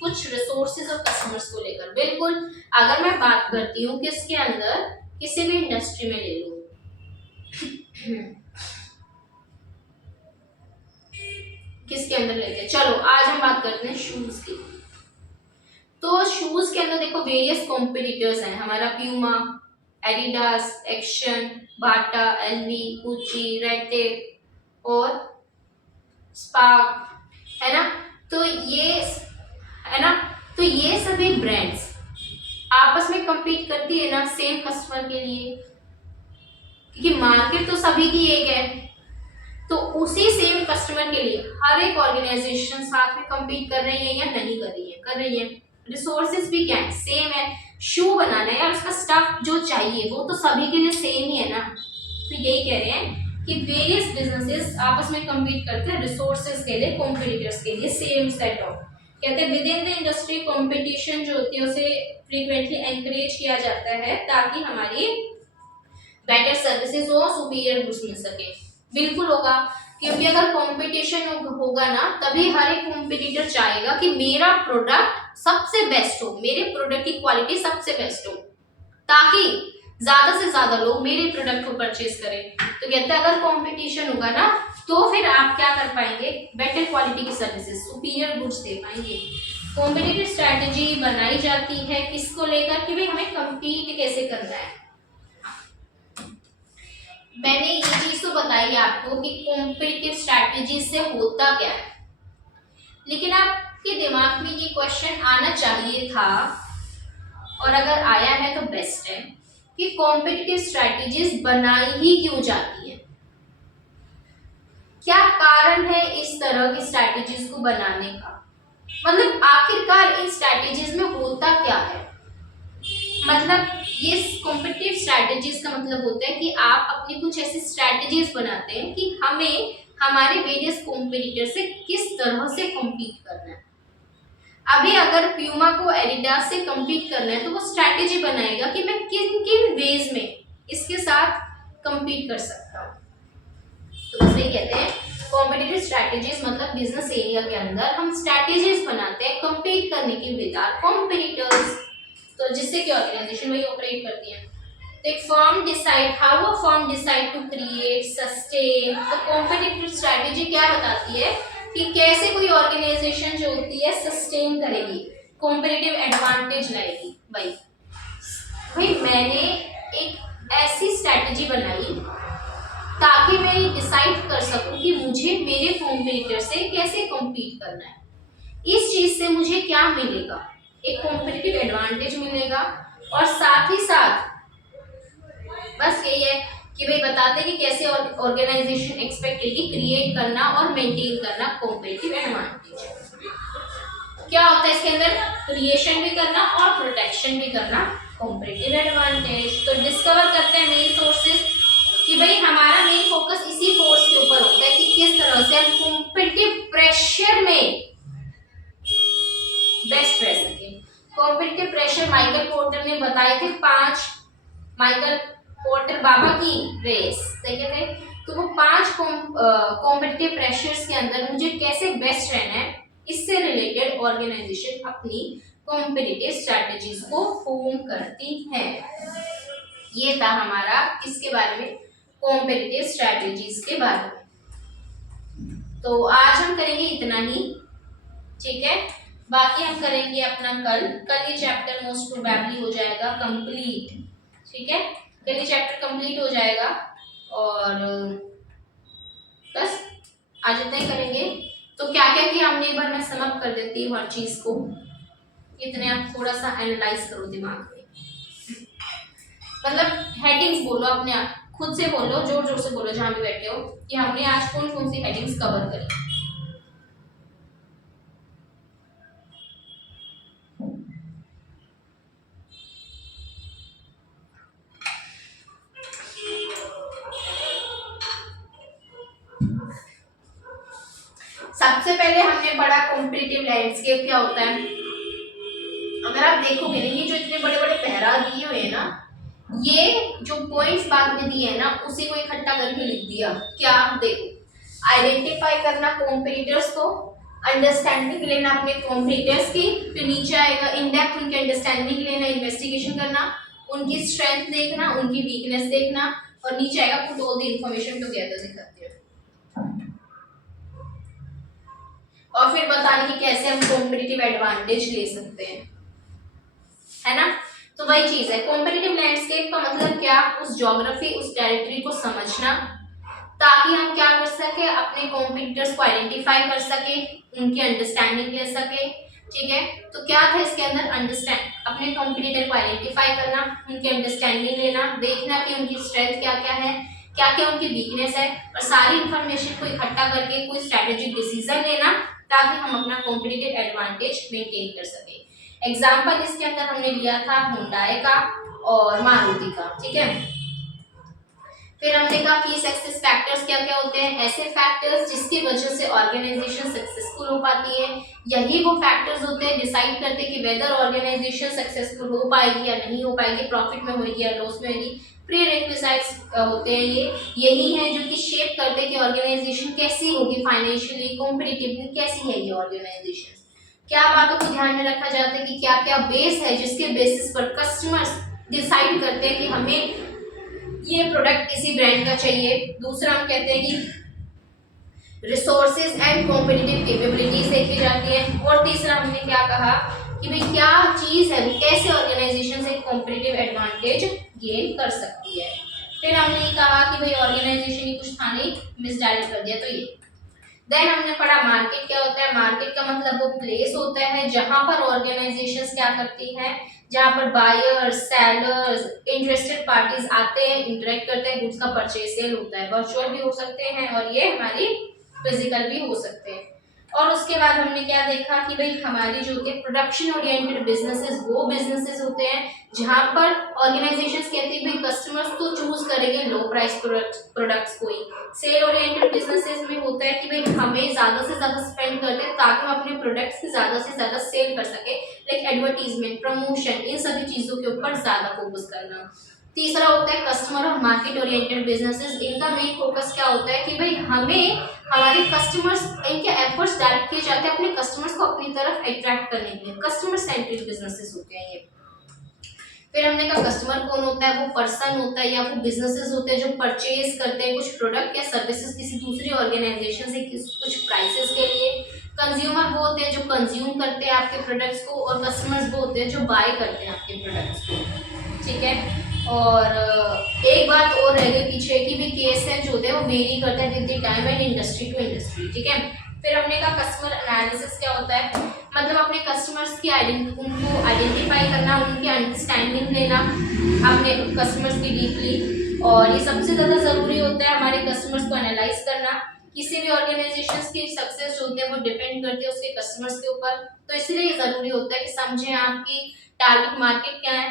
कुछ रिसोर्सेज और कस्टमर्स को लेकर। बिल्कुल, अगर मैं बात करती हूँ किसके अंदर, किसी भी इंडस्ट्री में ले लो, किसके अंदर लेते हैं, चलो आज हम बात करते हैं शूज की। तो शूज के अंदर देखो वेरियस कॉम्पिटिटर्स हैं, हमारा प्यूमा, एडिडास, एक्शन, बाटा, एलवी, गुच्ची, रेड टेप और स्पार्क, है ना। तो ये है ना, तो ये सभी ब्रांड्स आपस में compete करती है ना सेम कस्टमर के लिए, क्योंकि मार्केट तो सभी की एक है। तो उसी सेम कस्टमर के लिए हर एक ऑर्गेनाइजेशन साथ में compete कर रही है या नहीं कर रही है? कर रही है। रिसोर्सेज भी क्या है, सेम है। शू बनाना है और उसका स्टफ जो चाहिए वो तो सभी के लिए सेम ही है ना। तो यही कह रहे हैं कि वेरियस बिजनेसेस आपस में compete करते हैं रिसोर्सेज के लिए, कॉम्पिटिटर्स के लिए, सेम सेट ऑफ। कहते हैं with in the industry competition जो होती है उसे फ्रीक्वेंटली एनकरेज किया जाता है ताकि हमारी बेटर सर्विसेज हो, सुपीरियर गुड्स मिल सके। बिल्कुल होगा, क्योंकि अगर कंपटीशन होगा ना तभी हर एक कॉम्पिटिटर चाहेगा कि मेरा प्रोडक्ट सबसे बेस्ट हो, मेरे प्रोडक्ट की क्वालिटी सबसे बेस्ट हो, ताकि ज्यादा से ज्यादा लोग मेरे प्रोडक्ट को परचेज करें। तो कहते हैं अगर कंपटीशन होगा ना तो फिर आप क्या कर पाएंगे, बेटर क्वालिटी की सर्विसेज, सुपीरियर गुड्स दे पाएंगे। कॉम्पिटिटिव स्ट्रैटेजी बनाई जाती है किसको लेकर कि भाई हमें compete कैसे करना है। मैंने ये चीज तो बताई आपको कि कॉम्पिटिटिव स्ट्रैटेजी से होता क्या है, लेकिन आपके दिमाग में ये क्वेश्चन आना चाहिए था, और अगर आया है तो बेस्ट है कि कॉम्पिटिटिव स्ट्रैटेजीज बनाई ही क्यों जाती है, क्या कारण है इस तरह की स्ट्रैटेजीज को बनाने का। मतलब आखिरकार इन स्ट्रैटेजीज में होता क्या है। मतलब ये कॉम्पिटिटिव स्ट्रैटेजीज का मतलब होता है कि आप अपनी कुछ ऐसी स्ट्रैटेजीज बनाते हैं कि हमें हमारे वेरियस कॉम्पिटिटर से किस तरह से कम्पीट करना है। अभी अगर प्यूमा को एडिडास से कम्पीट करना है तो वो स्ट्रैटेजी बनाएगा कि मैं किन किन वेज में इसके साथ कम्पीट कर सकता हूँ। तो इसलिए कहते हैं कॉम्पिटिटिव स्ट्रैटेजीज मतलब बिजनेस एरिया के अंदर हम स्ट्रैटेजीज बनाते हैं कम्पीट करने की विद आवर कॉम्पिटिटर्स, तो जिससे कि ऑर्गेनाइजेशन वही ऑपरेट करती है। तो एक firm decide, how a firm decide to create sustain, तो कॉम्पिटिटिव स्ट्रैटेजी क्या बताती है कि कैसे कोई ऑर्गेनाइजेशन जो होती है सस्टेन करेगी, कॉम्पिटिटिव एडवांटेज लाएगी। भाई भाई मैंने एक ऐसी स्ट्रैटेजी बनाई ताकि मैं ये डिसाइड कर सकूं कि मुझे मेरे कॉम्पिटिटर से कैसे कॉम्पीट करना है। इस चीज से मुझे क्या मिलेगा, एक कॉम्पिटिटिव एडवांटेज मिलेगा, और साथ ही साथ बस यही है कि भाई बताते हैं कि कैसे ऑर्गेनाइजेशन एक्सपेक्ट करेगी क्रिएट करना और मेंटेन करना कॉम्पिटिटिव एडवांटेज। क्या होता है इसके अंदर, क्रिएशन भी करना और प्रोटेक्शन भी करना कॉम्पिटिटिव एडवांटेज। तो डिस्कवर करते हैं मेन सोर्सेज कि भाई हमारा मेन फोकस इसी फोर्स के ऊपर होता है कि किस तरह से हम कॉम्पिटिटिव प्रेशर में बेस्ट रह सके। कॉम्पिटिटिव प्रेशर माइकल पोर्टर ने बताए थे 5, माइकल पोर्टर बाबा की रेस देखे थे, तो वो 5 कॉम्पिटिटिव प्रेशर्स के अंदर मुझे कैसे बेस्ट रहना है, इससे रिलेटेड ऑर्गेनाइजेशन अपनी कॉम्पिटिटिव स्ट्रैटेजीज को फॉर्म करती है। ये था हमारा किसके बारे में, कॉम्पिटिटिव स्ट्रैटेजीज के बारे में। तो आज हम करेंगे इतना ही, ठीक है। बाकी हम करेंगे अपना कल ये चैप्टर मोस्ट प्रोबेबली हो जाएगा कंप्लीट, ठीक है। कल ये चैप्टर कंप्लीट हो जाएगा और बस आज इतना ही करेंगे। तो क्या क्या किया हमने एक बार मैं समअप कर देती हूँ हर चीज को, इतने आप थोड़ा सा एनालाइज करो दिमाग में, मतलब हेडिंग्स बोलो अपने आप, खुद से बोलो, जोर जोर से बोलो जहां भी बैठे हो कि हमने आज कौन कौन सी हेडिंग्स कवर करी। सबसे पहले हमने पढ़ा कॉम्पिटिटिव लैंडस्केप क्या होता है। अगर आप देखोगे ना ये जो इतने बड़े बड़े पैरा दिए हुए हैं ना, ये जो पॉइंट्स बाद में दिए हैं ना उसी को इकट्ठा करके लिख दिया। क्या देखो, आइडेंटिफाई करना कॉम्पिटिटर्स को, अंडरस्टैंडिंग लेना अपने कॉम्पिटिटर्स की, फिर नीचे आएगा इन डेप्थ उनकी अंडरस्टैंडिंग लेना, इन्वेस्टिगेशन करना, उनकी स्ट्रेंथ देखना, उनकी वीकनेस देखना, और नीचे आएगा put all the information together दिखाते हैं, और फिर बताने की कैसे हम कॉम्पिटिटिव एडवांटेज ले सकते हैं, है ना। तो वही चीज है, कॉम्पिटिटिव लैंडस्केप का मतलब क्या, उस ज्योग्राफी उस टेरिटरी को समझना ताकि हम क्या कर सके, अपने कॉम्पिटिटर्स को आइडेंटिफाई कर सके, उनकी अंडरस्टैंडिंग ले सके, ठीक है। तो क्या था इसके अंदर, अंडरस्टैंड, अपने कॉम्पिटिटर को आइडेंटिफाई करना, उनकी अंडरस्टैंडिंग लेना, देखना कि उनकी स्ट्रेंथ क्या क्या है, क्या क्या उनकी वीकनेस है, और सारी इंफॉर्मेशन को इकट्ठा करके कोई स्ट्रेटेजिक डिसीजन लेना ताकि हम अपना कॉम्पिटिटिव एडवांटेज मेंटेन कर सके। एग्जाम्पल इसके अंदर हमने लिया था हुंडई का और मारुति का, ठीक है। फिर हमने कहा कि सक्सेस फैक्टर्स क्या क्या होते हैं, ऐसे फैक्टर्स जिसकी वजह से ऑर्गेनाइजेशन सक्सेसफुल हो पाती है, यही वो फैक्टर्स होते हैं डिसाइड करते हैं कि वेदर ऑर्गेनाइजेशन सक्सेसफुल हो पाएगी या नहीं हो पाएगी, प्रॉफिट में होगी या लॉस में होगी। प्री रिक्विजिट्स होते हैं यही है जो कि शेप करते हैं कि ऑर्गेनाइजेशन कैसी होगी, फाइनेंशियली कॉम्पिटिटिवली कैसी है ये ऑर्गेनाइजेशन। क्या बातों को ध्यान में रखा जाता है कि क्या क्या बेस है जिसके बेसिस पर कस्टमर्स डिसाइड करते हैं कि हमें ये प्रोडक्ट इसी ब्रांड का चाहिए। दूसरा हम कहते हैं कि रिसोर्सेज एंड कॉम्पिटिटिव कैपेबिलिटीज देखी जाती है, और तीसरा हमने क्या कहा कि भाई क्या चीज है वो कैसे ऑर्गेनाइजेशन से कॉम्पिटिटिव एडवांटेज गेन कर सकती है। फिर हमने कहा कि भाई ऑर्गेनाइजेशन की कुछ था नहीं, मिसडायरेक्ट कर दिया, तो ये। देन हमने पढ़ा मार्केट क्या होता है। मार्केट का मतलब वो प्लेस होता है जहां पर ऑर्गेनाइजेशंस क्या करती हैं, जहां पर बायर्स, सेलर्स, इंटरेस्टेड पार्टीज आते हैं, इंटरेक्ट करते हैं, गुड्स का परचेज सेल होता है। वर्चुअल भी हो सकते हैं और ये हमारी फिजिकल भी हो सकते हैं। और उसके बाद हमने क्या देखा कि भाई हमारी जो होती है प्रोडक्शन ओरिएंटेड बिजनेसेस, वो बिजनेसेस होते हैं जहां पर ऑर्गेनाइजेशंस कहती है भाई कस्टमर्स तो चूज करेंगे लो प्राइस प्रोडक्ट्स को ही। सेल ओरिएंटेड बिजनेसेस में होता है कि भाई हमें ज्यादा से ज्यादा स्पेंड करते हैं ताकि हम अपने प्रोडक्ट्स की ज्यादा से ज्यादा सेल कर सके, लाइक एडवर्टीजमेंट, प्रमोशन, इन सभी चीजों के ऊपर ज्यादा फोकस करना। तीसरा होता है कस्टमर और मार्केट ओरिएंटेड बिजनेसेस। इनका मेन फोकस क्या होता है कि भाई हमें हमारे कस्टमर्स, इनके एफर्ट्स डायरेक्ट किए जाते हैं अपने कस्टमर्स को अपनी तरफ अट्रैक्ट करने के लिए। कस्टमर सेंट्रिक बिजनेसेस होते हैं ये। फिर हमने कहा कस्टमर कौन होता है, वो पर्सन होता है या वो बिजनेसेस होते हैं जो परचेज करते हैं कुछ प्रोडक्ट या सर्विसेज किसी दूसरी ऑर्गेनाइजेशन से कुछ प्राइसेस के लिए। कंज्यूमर वो होते हैं जो कंज्यूम करते हैं आपके प्रोडक्ट्स को, और कस्टमर्स वो होते हैं जो बाय करते हैं आपके प्रोडक्ट्स को, ठीक है। और एक बात और रह गई पीछे की भी केस है जो होते हैं वो वेरी करता है with the time and industry to industry, ठीक है। फिर हमने कहा कस्टमर एनालिसिस क्या होता है, मतलब अपने कस्टमर्स की उनको आइडेंटिफाई करना, उनकी अंडरस्टैंडिंग लेना अपने कस्टमर्स की डीपली, और ये सबसे ज़्यादा ज़रूरी होता है हमारे कस्टमर्स को एनालाइज करना। किसी भी ऑर्गेनाइजेशन की सक्सेस जो होते हैं वो डिपेंड करते हैं उसके कस्टमर्स के ऊपर, तो इसलिए ये ज़रूरी होता है कि समझें आपकी टारगेट मार्केट क्या है,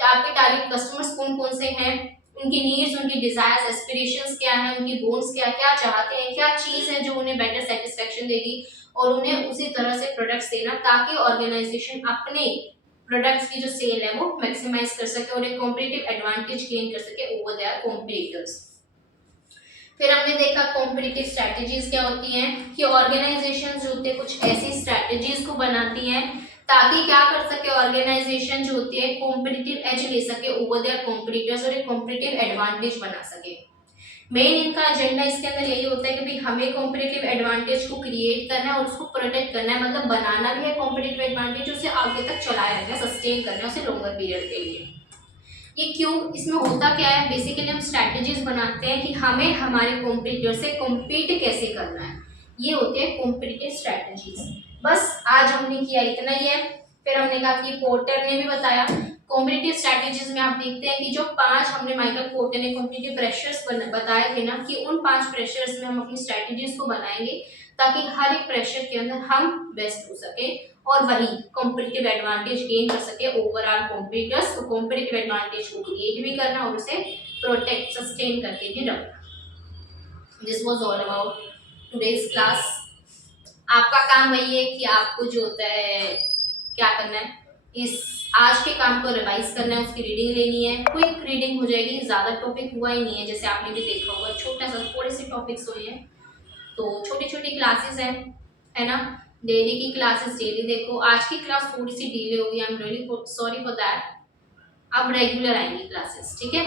आपके टारगेट कस्टमर्स कौन कौन से हैं, उनकी नीड्स, उनकी डिजायर्स, एस्पिरेशंस क्या है, उनकी गोल्स क्या क्या चाहते हैं, क्या चीज़ है जो उन्हें बेटर सेटिस्फेक्शन देगी, और उन्हें उसी तरह से प्रोडक्ट्स देना ताकि ऑर्गेनाइजेशन अपने प्रोडक्ट्स की जो सेल है वो मैक्सिमाइज कर सके और एक कॉम्पिटिटिव एडवांटेज गेन कर सके ओवर देयर कॉम्पिटिटर्स। फिर हमने देखा कॉम्पिटिटिव स्ट्रैटेजीज क्या होती हैं, कि ऑर्गेनाइजेशन जो होते हैं कुछ ऐसी स्ट्रैटेजीज को बनाती हैं ताकि क्या कर सके ऑर्गेनाइजेशन जो होती है कॉम्पिटिटिव एज ले सके ओवर देयर कॉम्पिटिटर्स और एक कॉम्पिटिटिव एडवांटेज बना सके। मेन इनका एजेंडा इसके अंदर यही होता है कि भाई हमें कॉम्पिटिटिव एडवांटेज को क्रिएट करना है और उसको प्रोटेक्ट करना है, मतलब बनाना भी है कॉम्पिटिटिव एडवांटेज, उसे आगे तक चलाया रखना है, सस्टेन करना है उसे लॉन्गर पीरियड के लिए। ये क्यों, इसमें होता क्या है, बेसिकली हम स्ट्रैटेजीज बनाते हैं कि हमें हमारे कॉम्पिटिटर से कॉम्पीट कैसे करना है, ये होते हैं कॉम्पिटिटिव स्ट्रैटेजीज। बस आज हमने किया इतना ही है। फिर हमने कहा कि पोर्टर ने भी बताया कॉम्पिटिटिव स्ट्रैटेजीज में आप देखते हैं कि जो 5 हमने माइकल पोर्टर ने कॉम्पिटिटिव प्रेशर्स बताए थे ना, कि उन 5 प्रेशर्स में हम अपनी स्ट्रैटेजीज को बनाएंगे ताकि हर एक प्रेशर के अंदर हम बेस्ट हो सके और वही कॉम्पिटिटिव एडवांटेज गेन कर सके ओवरऑल कॉम्पिटिटर्स। तो कॉम्पिटिटिव एडवांटेज को क्रिएट भी करना और उसे प्रोटेक्ट सस्टेन करके भी रखना। This was all about today's class. आपका काम वही है कि आपको जो होता है क्या करना है, इस आज के काम को रिवाइज करना है, उसकी रीडिंग लेनी है, क्विक रीडिंग हो जाएगी, ज्यादा टॉपिक हुआ ही नहीं है, जैसे आपने भी देखा होगा छोटा सा थोड़े से टॉपिक्स हुए हैं, तो छोटी छोटी क्लासेस हैं, है ना। डेली की क्लासेस डेली देखो, आज की क्लास थोड़ी सी डिले होगी, I am really sorry for that. अब रेगुलर आएंगी क्लासेस, ठीक है।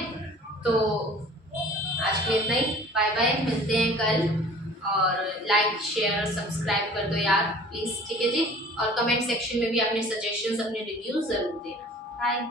तो आज के लिए इतना ही, बाय बाय, मिलते हैं कल, और लाइक शेयर और सब्सक्राइब कर दो यार प्लीज, ठीक है जी। और कमेंट सेक्शन में भी अपने सजेशंस अपने रिव्यूज जरूर देना। बाय।